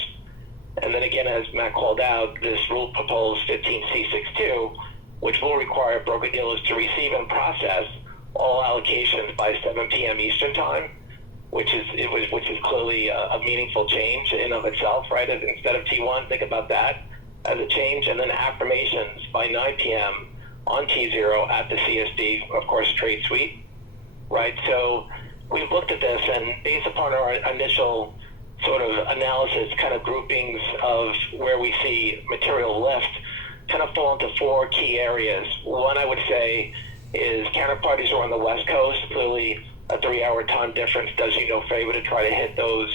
And then again, as Matt called out, this rule proposed 15C62, which will require broker-dealers to receive and process all allocations by 7 p.m. Eastern time, which is clearly a meaningful change in of itself, right? Instead of T1, think about that as a change. And then affirmations by 9 p.m. on T0 at the CSD, of course, trade suite, right? So we've looked at this, and based upon our initial sort of analysis, kind of groupings of where we see material lift, kind of fall into four key areas. One, I would say, is counterparties who are on the West Coast. Clearly, a 3-hour time difference does you no favor to try to hit those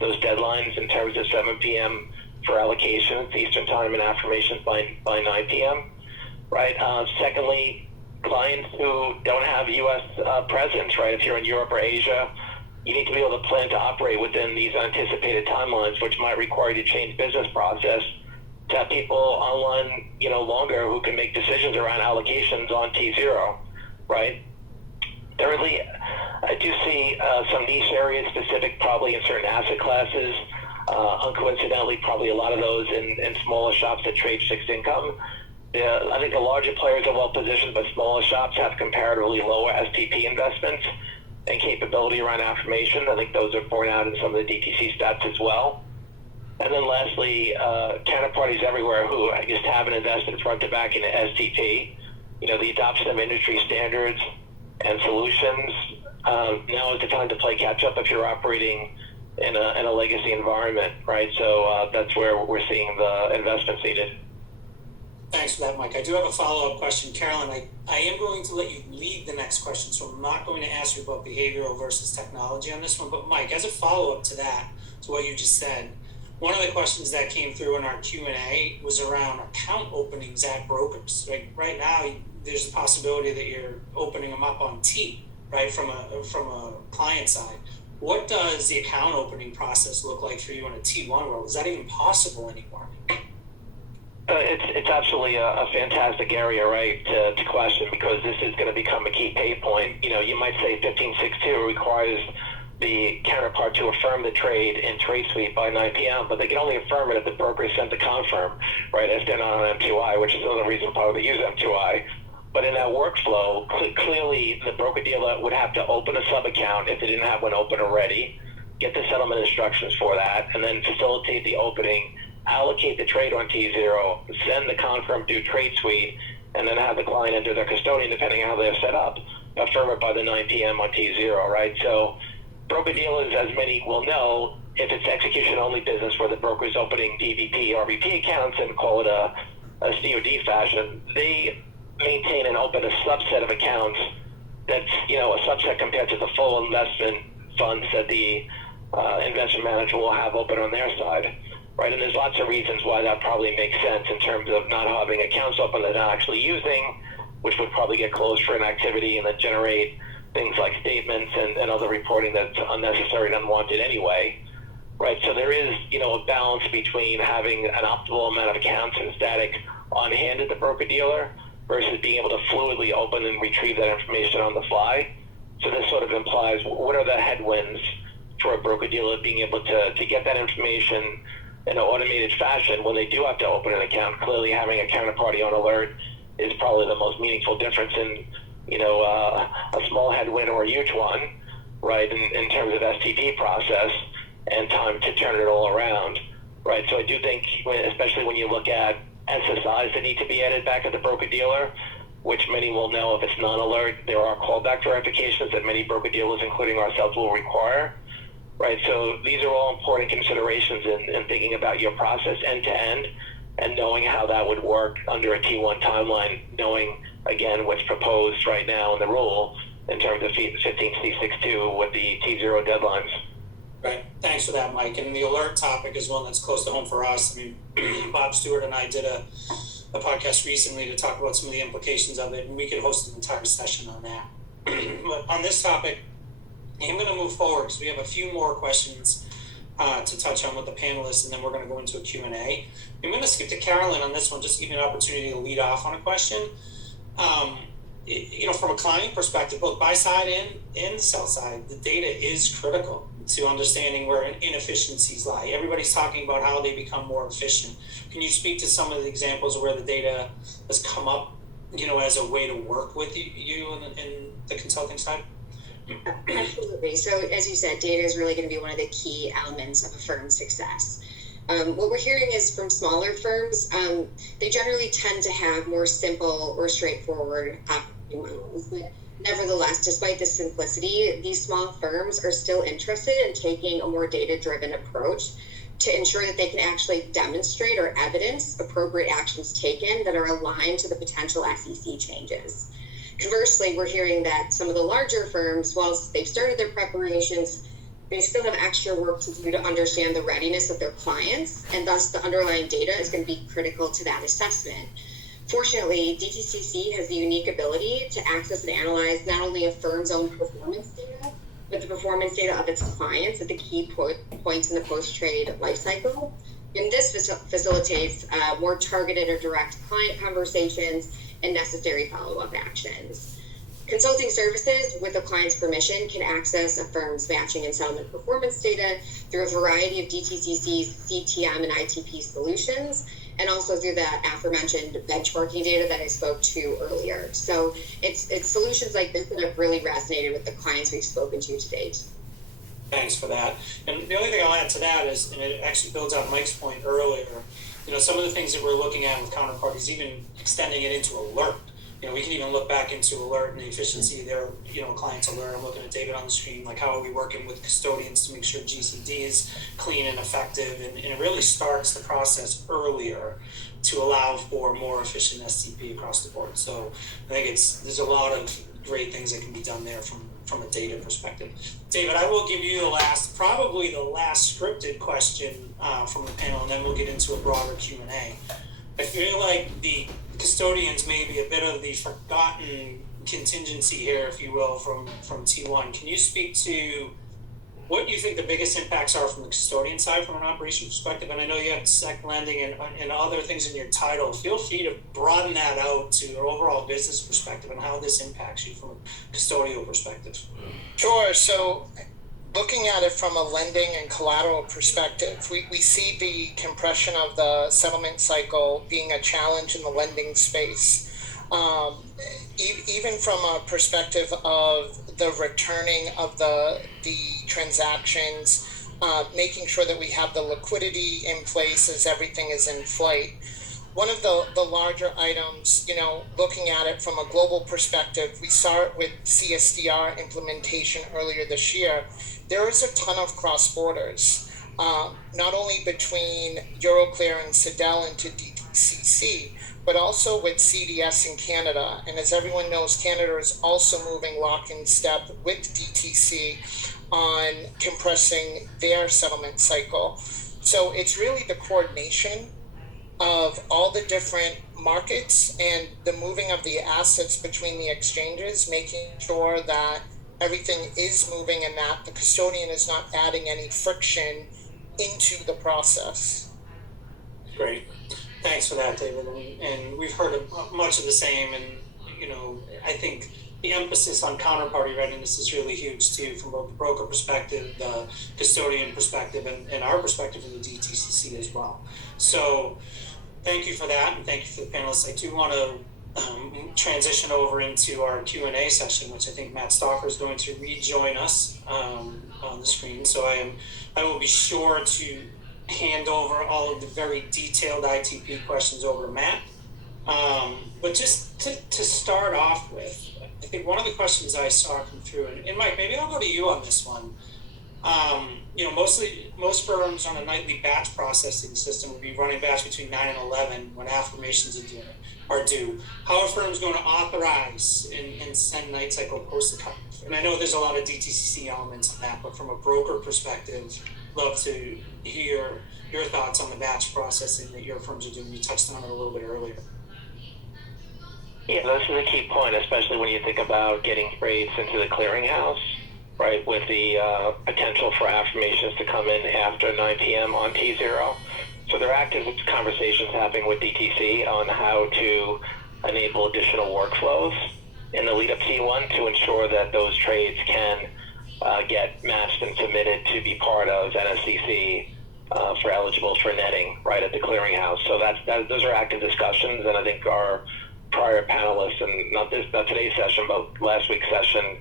deadlines in terms of 7 p.m. for allocations, Eastern time, and affirmations by 9 p.m., right? Secondly, clients who don't have U.S. presence, right? If you're in Europe or Asia, you need to be able to plan to operate within these anticipated timelines, which might require you to change business process to have people online, longer who can make decisions around allocations on T0, right? Thirdly, I do see some niche areas specific probably in certain asset classes. Uncoincidentally, probably a lot of those in smaller shops that trade fixed income. I think the larger players are well positioned, but smaller shops have comparatively lower STP investments and capability around affirmation. I think those are borne out in some of the DTC stats as well. And then lastly, counterparties everywhere who just haven't invested front to back in STP. The adoption of industry standards and solutions. Now is the time to play catch up if you're operating in a legacy environment, right? So that's where we're seeing the investments needed. Thanks for that, Mike. I do have a follow-up question. Carolyn, I am going to let you lead the next question, so I'm not going to ask you about behavioral versus technology on this one. But Mike, as a follow-up to that, to what you just said, one of the questions that came through in our Q&A was around account openings at brokers. Right now, there's a possibility that you're opening them up on T, right, from a client side. What does the account opening process look like for you in a T1 world? Is that even possible anymore? It's absolutely a fantastic area, right, to question, because this is going to become a key pay point. You might say 1562 requires the counterpart to affirm the trade in trade sweep by 9 p.m., but they can only affirm it if the broker is sent the confirm, right, if they're not on M2I, which is another reason probably they use M2I. But in that workflow, clearly the broker-dealer would have to open a sub-account if they didn't have one open already, get the settlement instructions for that, and then facilitate the opening, allocate the trade on T0, send the confirm due trade suite, and then have the client enter their custodian, depending on how they're set up, affirm it by the 9 p.m. on T0, right? So broker-dealers, as many will know, if it's execution-only business where the broker is opening DVP, RVP accounts and call it a COD fashion, they maintain and open a subset of accounts that's, a subset compared to the full investment funds that the investment manager will have open on their side, right? And there's lots of reasons why that probably makes sense in terms of not having accounts open they're not actually using, which would probably get closed for inactivity and then generate things like statements and other reporting that's unnecessary and unwanted anyway, right? So there is, a balance between having an optimal amount of accounts and static on hand at the broker-dealer versus being able to fluidly open and retrieve that information on the fly. So this sort of implies what are the headwinds for a broker-dealer being able to get that information in an automated fashion when they do have to open an account. Clearly having a counterparty on alert is probably the most meaningful difference in, a small headwind or a huge one, right, in terms of STP process and time to turn it all around, right? So I do think, especially when you look at SSIs that need to be added back at the broker-dealer, which many will know if it's non-alert, there are callback verifications that many broker-dealers, including ourselves, will require, right? So these are all important considerations in thinking about your process end-to-end and knowing how that would work under a T1 timeline, knowing, again, what's proposed right now in the rule in terms of 15C62 with the T0 deadlines. Right. Thanks for that, Mike. And the alert topic is one that's close to home for us. I mean, Bob Stewart and I did a podcast recently to talk about some of the implications of it, and we could host an entire session on that. But on this topic, I'm going to move forward because we have a few more questions to touch on with the panelists, and then we're going to go into a Q&A. I'm going to skip to Carolyn on this one just to give you an opportunity to lead off on a question. From a client perspective, both buy side and sell side, the data is critical to understanding where inefficiencies lie. Everybody's talking about how they become more efficient. Can you speak to some of the examples where the data has come up, as a way to work with you in the consulting side? Absolutely. So as you said, data is really going to be one of the key elements of a firm's success. What we're hearing is from smaller firms, they generally tend to have more simple or straightforward operating models. But nevertheless, despite the simplicity, these small firms are still interested in taking a more data-driven approach to ensure that they can actually demonstrate or evidence appropriate actions taken that are aligned to the potential SEC changes. Conversely, we're hearing that some of the larger firms, whilst they've started their preparations, they still have extra work to do to understand the readiness of their clients, and thus the underlying data is going to be critical to that assessment. Fortunately, DTCC has the unique ability to access and analyze not only a firm's own performance data, but the performance data of its clients at the key points in the post-trade lifecycle. And this facilitates more targeted or direct client conversations and necessary follow-up actions. Consulting services, with a client's permission, can access a firm's matching and settlement performance data through a variety of DTCC's CTM and ITP solutions, and also through the aforementioned benchmarking data that I spoke to earlier. So it's solutions like this that have really resonated with the clients we've spoken to date. Thanks for that. And the only thing I'll add to that is, and it actually builds on Mike's point earlier, some of the things that we're looking at with counterparties, even extending it into alert. We can even look back into alert and the efficiency there, clients alert. I'm looking at David on the screen, like how are we working with custodians to make sure GCD is clean and effective, and it really starts the process earlier to allow for more efficient STP across the board. So I think there's a lot of great things that can be done there from a data perspective. David, I will give you probably the last scripted question from the panel, and then we'll get into a broader Q&A. I feel like the custodians may be a bit of the forgotten contingency here, if you will, from T1. Can you speak to what you think the biggest impacts are from the custodian side from an operation perspective? And I know you have sec lending and other things in your title. Feel free to broaden that out to your overall business perspective and how this impacts you from a custodial perspective. Sure. So looking at it from a lending and collateral perspective, we see the compression of the settlement cycle being a challenge in the lending space. Even from a perspective of the returning of the transactions, making sure that we have the liquidity in place as everything is in flight. One of the larger items, looking at it from a global perspective, we saw it with CSDR implementation earlier this year. There is a ton of cross borders, not only between Euroclear and Sidel into dtcc, but also with CDS in Canada. And as everyone knows, Canada is also moving lock in step with DTC on compressing their settlement cycle. So it's really the coordination of all the different markets and the moving of the assets between the exchanges, making sure that everything is moving and that the custodian is not adding any friction into the process. Great. Thanks for that, David. And we've heard much of the same. And, I think the emphasis on counterparty readiness is really huge too, from both the broker perspective, the custodian perspective, and our perspective in the DTCC as well. So thank you for that, and thank you for the panelists. I do want to transition over into our Q&A session, which I think Matt Stalker is going to rejoin us on the screen. So I will be sure to hand over all of the very detailed ITP questions over to Matt. But just to start off with, I think one of the questions I saw come through, and Mike, maybe I'll go to you on this one. Most firms on a nightly batch processing system would be running batch between 9 and 11 when affirmations are due. How are firms going to authorize and send night cycle post the cutoff? And I know there's a lot of DTCC elements in that, but from a broker perspective, love to hear your thoughts on the batch processing that your firms are doing. You touched on it a little bit earlier. Yeah, this is a key point, especially when you think about getting trades into the clearinghouse, right, with the potential for affirmations to come in after 9 p.m. on T0. So there are active conversations happening with DTC on how to enable additional workflows in the lead-up T1 to ensure that those trades can get matched and submitted to be part of NSCC for eligible for netting right at the clearinghouse. So those are active discussions, and I think our prior panelists, and not today's session, but last week's session,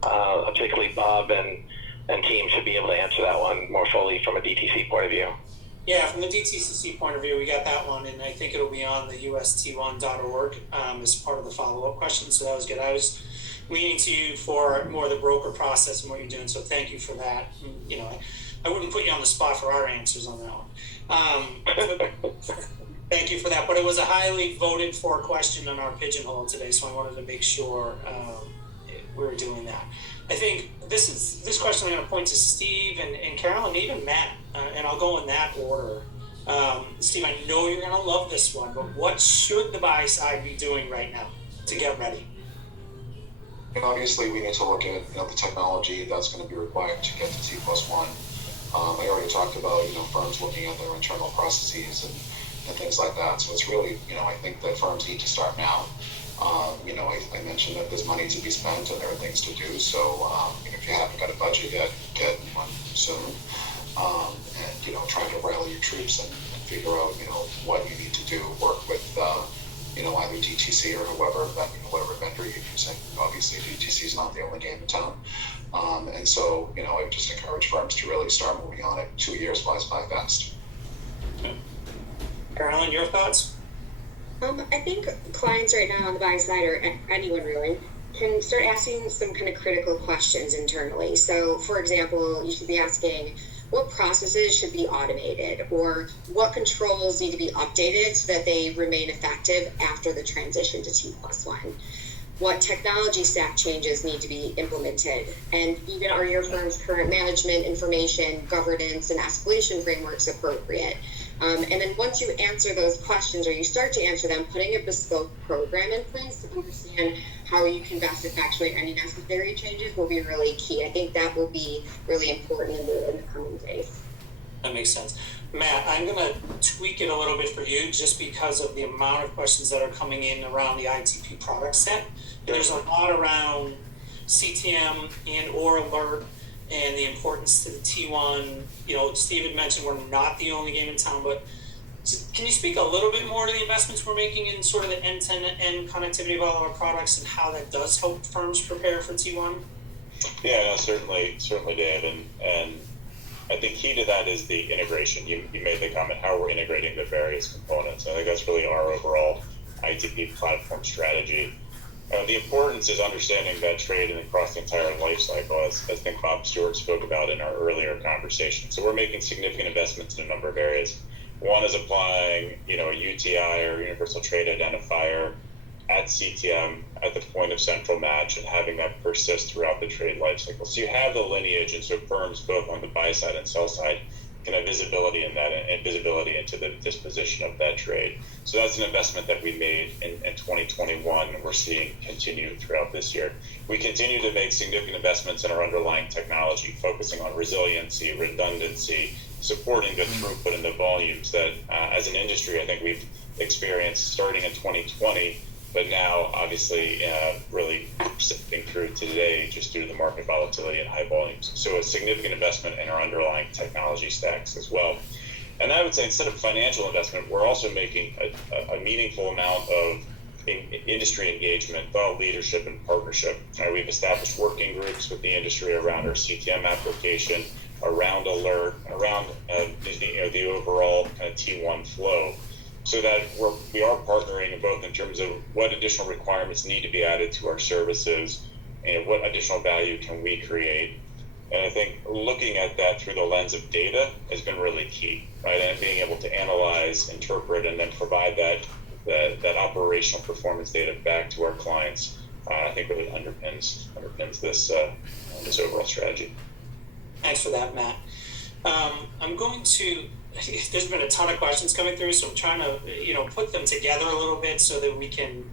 particularly Bob and team, should be able to answer that one more fully from a DTC point of view. Yeah, from the DTCC point of view, we got that one, and I think it'll be on the ust1.org as part of the follow-up question, so that was good. I was leaning to you for more of the broker process and what you're doing, so thank you for that. I wouldn't put you on the spot for our answers on that one. Thank you for that, but it was a highly voted for question on our pigeonhole today, so I wanted to make sure we were doing that. I think this question I'm going to point to Steve and Carol and even Matt, and I'll go in that order. Steve, I know you're going to love this one, but what should the buy side be doing right now to get ready? And obviously, we need to look at the technology that's going to be required to get to T+1. I already talked about firms looking at their internal processes and things like that. So it's really I think that firms need to start now. I mentioned that there's money to be spent and there are things to do. So if you haven't got a budget yet, get one soon. And try to rally your troops and figure out what you need to do. Work with either DTC or whatever vendor you're using. Obviously, DTC is not the only game in town. And so I would just encourage firms to really start moving on it. 2 years flies by fast. Carolyn, your thoughts? I think clients right now on the buy side, or anyone really, can start asking some kind of critical questions internally. So, for example, you should be asking, what processes should be automated, or what controls need to be updated so that they remain effective after the transition to T+1? What technology stack changes need to be implemented? And even are your firm's current management information, governance, and escalation frameworks appropriate? And then once you answer those questions, or you start to answer them, putting a bespoke program in place to understand how you can best effectuate any necessary changes will be really key. I think that will be really important in the coming days. That makes sense. Matt, I'm going to tweak it a little bit for you just because of the amount of questions that are coming in around the ITP product set. There's a lot around CTM and or alert and the importance to the T1. You know, Steve had mentioned we're not the only game in town, but can you speak a little bit more to the investments we're making in sort of the end-to-end connectivity of all of our products and how that does help firms prepare for T1? Yeah, no, certainly, Dave, and I think key to that is the integration. You made the comment how we're integrating the various components. I think that's really our overall ITP platform strategy. The importance is understanding that trade and across the entire life cycle, as I think Bob Stewart spoke about in our earlier conversation. So we're making significant investments in a number of areas. One is applying, a UTI or Universal Trade Identifier at CTM at the point of central match and having that persist throughout the trade life cycle. So you have the lineage, and so firms both on the buy side and sell side can have visibility in that and visibility into the disposition of that trade. So that's an investment that we made in 2021 and we're seeing continue throughout this year. We continue to make significant investments in our underlying technology, focusing on resiliency, redundancy, supporting the throughput and the volumes that as an industry I think we've experienced starting in 2020, but now obviously really sifting through today just due to the market volatility and high volumes. So a significant investment in our underlying technology stacks as well. And I would say instead of financial investment, we're also making a meaningful amount of industry engagement, thought leadership, and partnership. We've established working groups with the industry around our CTM application, around alert, around the overall kind of T1 flow, so that we are partnering both in terms of what additional requirements need to be added to our services and what additional value can we create. And I think looking at that through the lens of data has been really key, right? And being able to analyze, interpret, and then provide that operational performance data back to our clients, I think really underpins this overall strategy. Thanks for that, Matt. There's been a ton of questions coming through, so I'm trying to, put them together a little bit so that we can,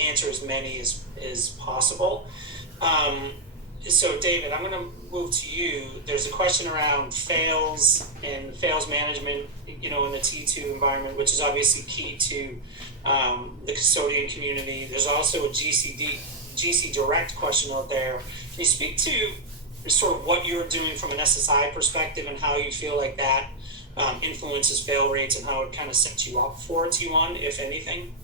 answer as many as possible. So David, I'm going to move to you. There's a question around fails and fails management, in the T2 environment, which is obviously key to the custodian community. There's also a GC Direct question out there. Can you speak to sort of what you're doing from an SSI perspective and how you feel like that influences fail rates and how it kind of sets you up for T1, if anything?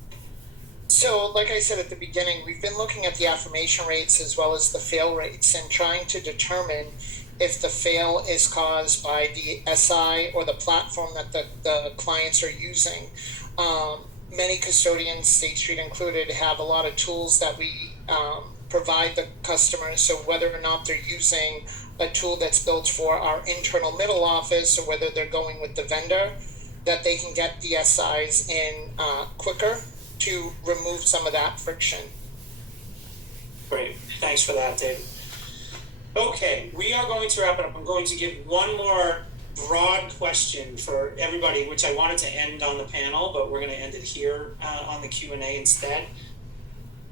So, like I said at the beginning, we've been looking at the affirmation rates as well as the fail rates and trying to determine if the fail is caused by the SI or the platform that the clients are using. Many custodians, State Street included, have a lot of tools that we provide the customers. So whether or not they're using a tool that's built for our internal middle office or whether they're going with the vendor, that they can get the SIs in quicker to remove some of that friction. Great. Thanks for that, David. Okay, we are going to wrap it up. I'm going to give one more broad question for everybody, which I wanted to end on the panel, but we're going to end it here on the Q&A instead.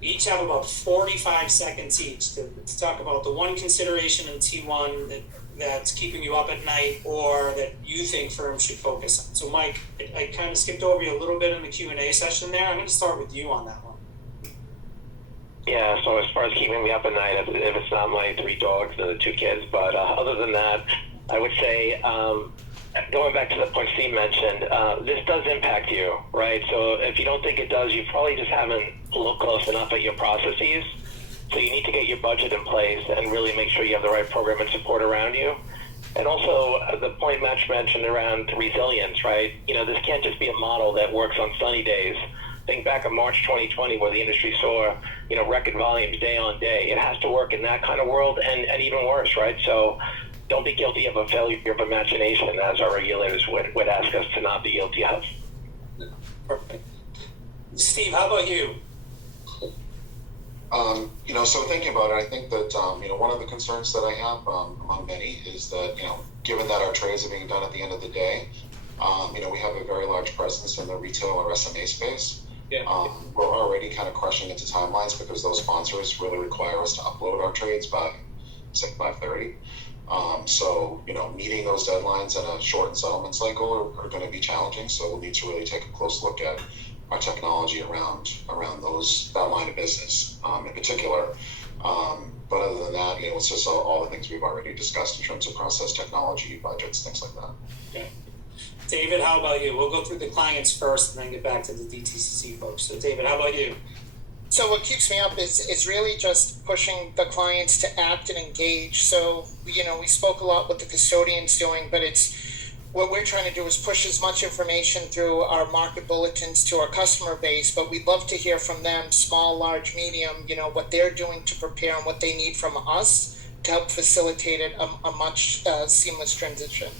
We each have about 45 seconds each to talk about the one consideration in T1 that's keeping you up at night or that you think firms should focus on. So Mike, I kind of skipped over you a little bit in the Q&A session there. I'm going to start with you on that one. Yeah, so as far as keeping me up at night, if it's not my 3 dogs and the 2 kids, but other than that, I would say, going back to the point Steve mentioned, this does impact you, right? So if you don't think it does, you probably just haven't looked close enough at your processes. So you need to get your budget in place and really make sure you have the right program and support around you. And also the point Matt mentioned around resilience, right? This can't just be a model that works on sunny days. Think back in March 2020 where the industry saw, record volumes day on day. It has to work in that kind of world and even worse, right? So don't be guilty of a failure of imagination, as our regulators would ask us to not be guilty of. Perfect. Steve, how about you? So thinking about it, I think that, one of the concerns that I have among many is that, given that our trades are being done at the end of the day, we have a very large presence in the retail or SMA space. Yeah. We're already kind of crushing into timelines because those sponsors really require us to upload our trades by, say, 5:30. So, meeting those deadlines and a shortened settlement cycle are going to be challenging. So we'll need to really take a close look at our technology around that line of business in particular. but other than that, it's just all the things we've already discussed in terms of process, technology, budgets, things like that. Okay. David, how about you? We'll go through the clients first and then get back to the DTCC folks. So David, how about you? So what keeps me up is really just pushing the clients to act and engage. So, we spoke a lot what the custodian's doing, but what we're trying to do is push as much information through our market bulletins to our customer base, but we'd love to hear from them, small, large, medium, what they're doing to prepare and what they need from us to help facilitate a much seamless transition.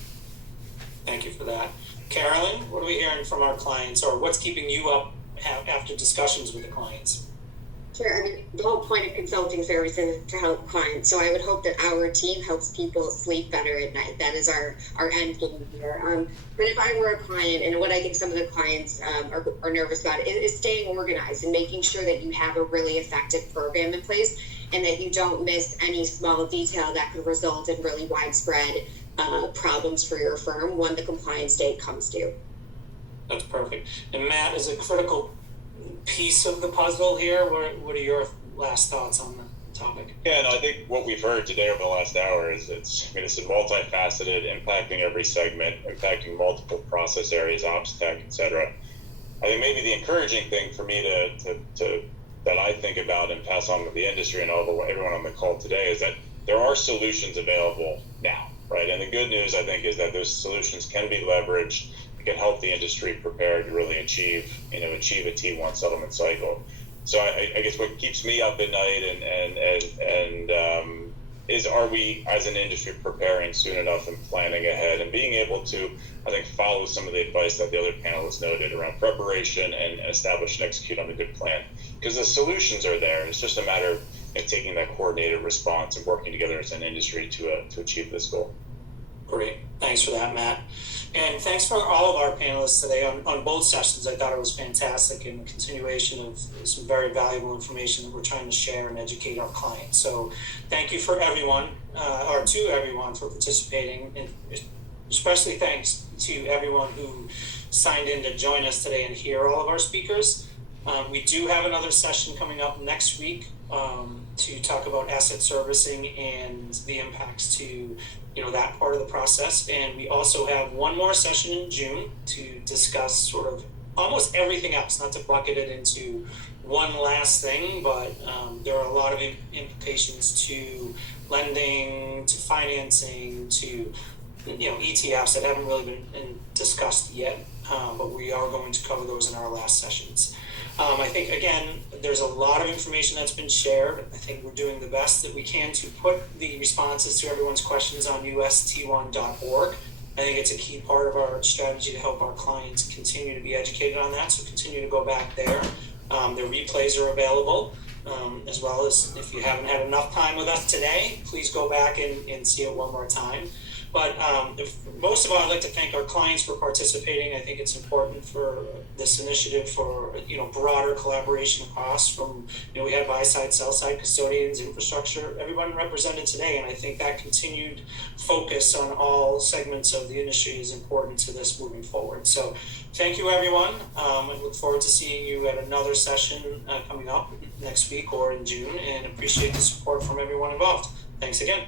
Thank you for that. Carolyn, what are we hearing from our clients, or what's keeping you up after discussions with the clients? Sure. The whole point of consulting services is to help clients. So I would hope that our team helps people sleep better at night. That is our end game here. But if I were a client, and what I think some of the clients are nervous about is staying organized and making sure that you have a really effective program in place and that you don't miss any small detail that could result in really widespread problems for your firm when the compliance date comes due. That's perfect. And Matt, is a critical piece of the puzzle here. What are your last thoughts on the topic? Yeah, no, I think what we've heard today over the last hour is it's multifaceted, impacting every segment, impacting multiple process areas, ops, tech, etc. I think maybe the encouraging thing for me to that I think about and pass on to the industry and everyone on the call today is that there are solutions available now, right? And the good news, I think, is that those solutions can be leveraged. Can help the industry prepare to really achieve a T1 settlement cycle. So I guess what keeps me up at night and is, are we as an industry preparing soon enough and planning ahead and being able to, I think, follow some of the advice that the other panelists noted around preparation and establish and execute on the good plan, because the solutions are there. It's just a matter of taking that coordinated response and working together as an industry to achieve this goal. Great. Thanks for that, Matt. And thanks for all of our panelists today on both sessions. I thought it was fantastic and a continuation of some very valuable information that we're trying to share and educate our clients. So thank you for everyone, or to everyone for participating, and especially thanks to everyone who signed in to join us today and hear all of our speakers. We do have another session coming up next week to talk about asset servicing and the impacts to that part of the process. And we also have one more session in June to discuss sort of almost everything else, not to bucket it into one last thing, but there are a lot of implications to lending, to financing, to ETFs that haven't really been discussed yet, but we are going to cover those in our last sessions. I think, again, there's a lot of information that's been shared. I think we're doing the best that we can to put the responses to everyone's questions on ust1.org. I think it's a key part of our strategy to help our clients continue to be educated on that, so continue to go back there. The replays are available, as well as if you haven't had enough time with us today, please go back and see it one more time. But most of all, I'd like to thank our clients for participating. I think it's important for this initiative for broader collaboration across from we had buy side, sell side, custodians, infrastructure, everyone represented today, and I think that continued focus on all segments of the industry is important to this moving forward. So thank you, everyone. I look forward to seeing you at another session coming up next week or in June, and appreciate the support from everyone involved. Thanks again.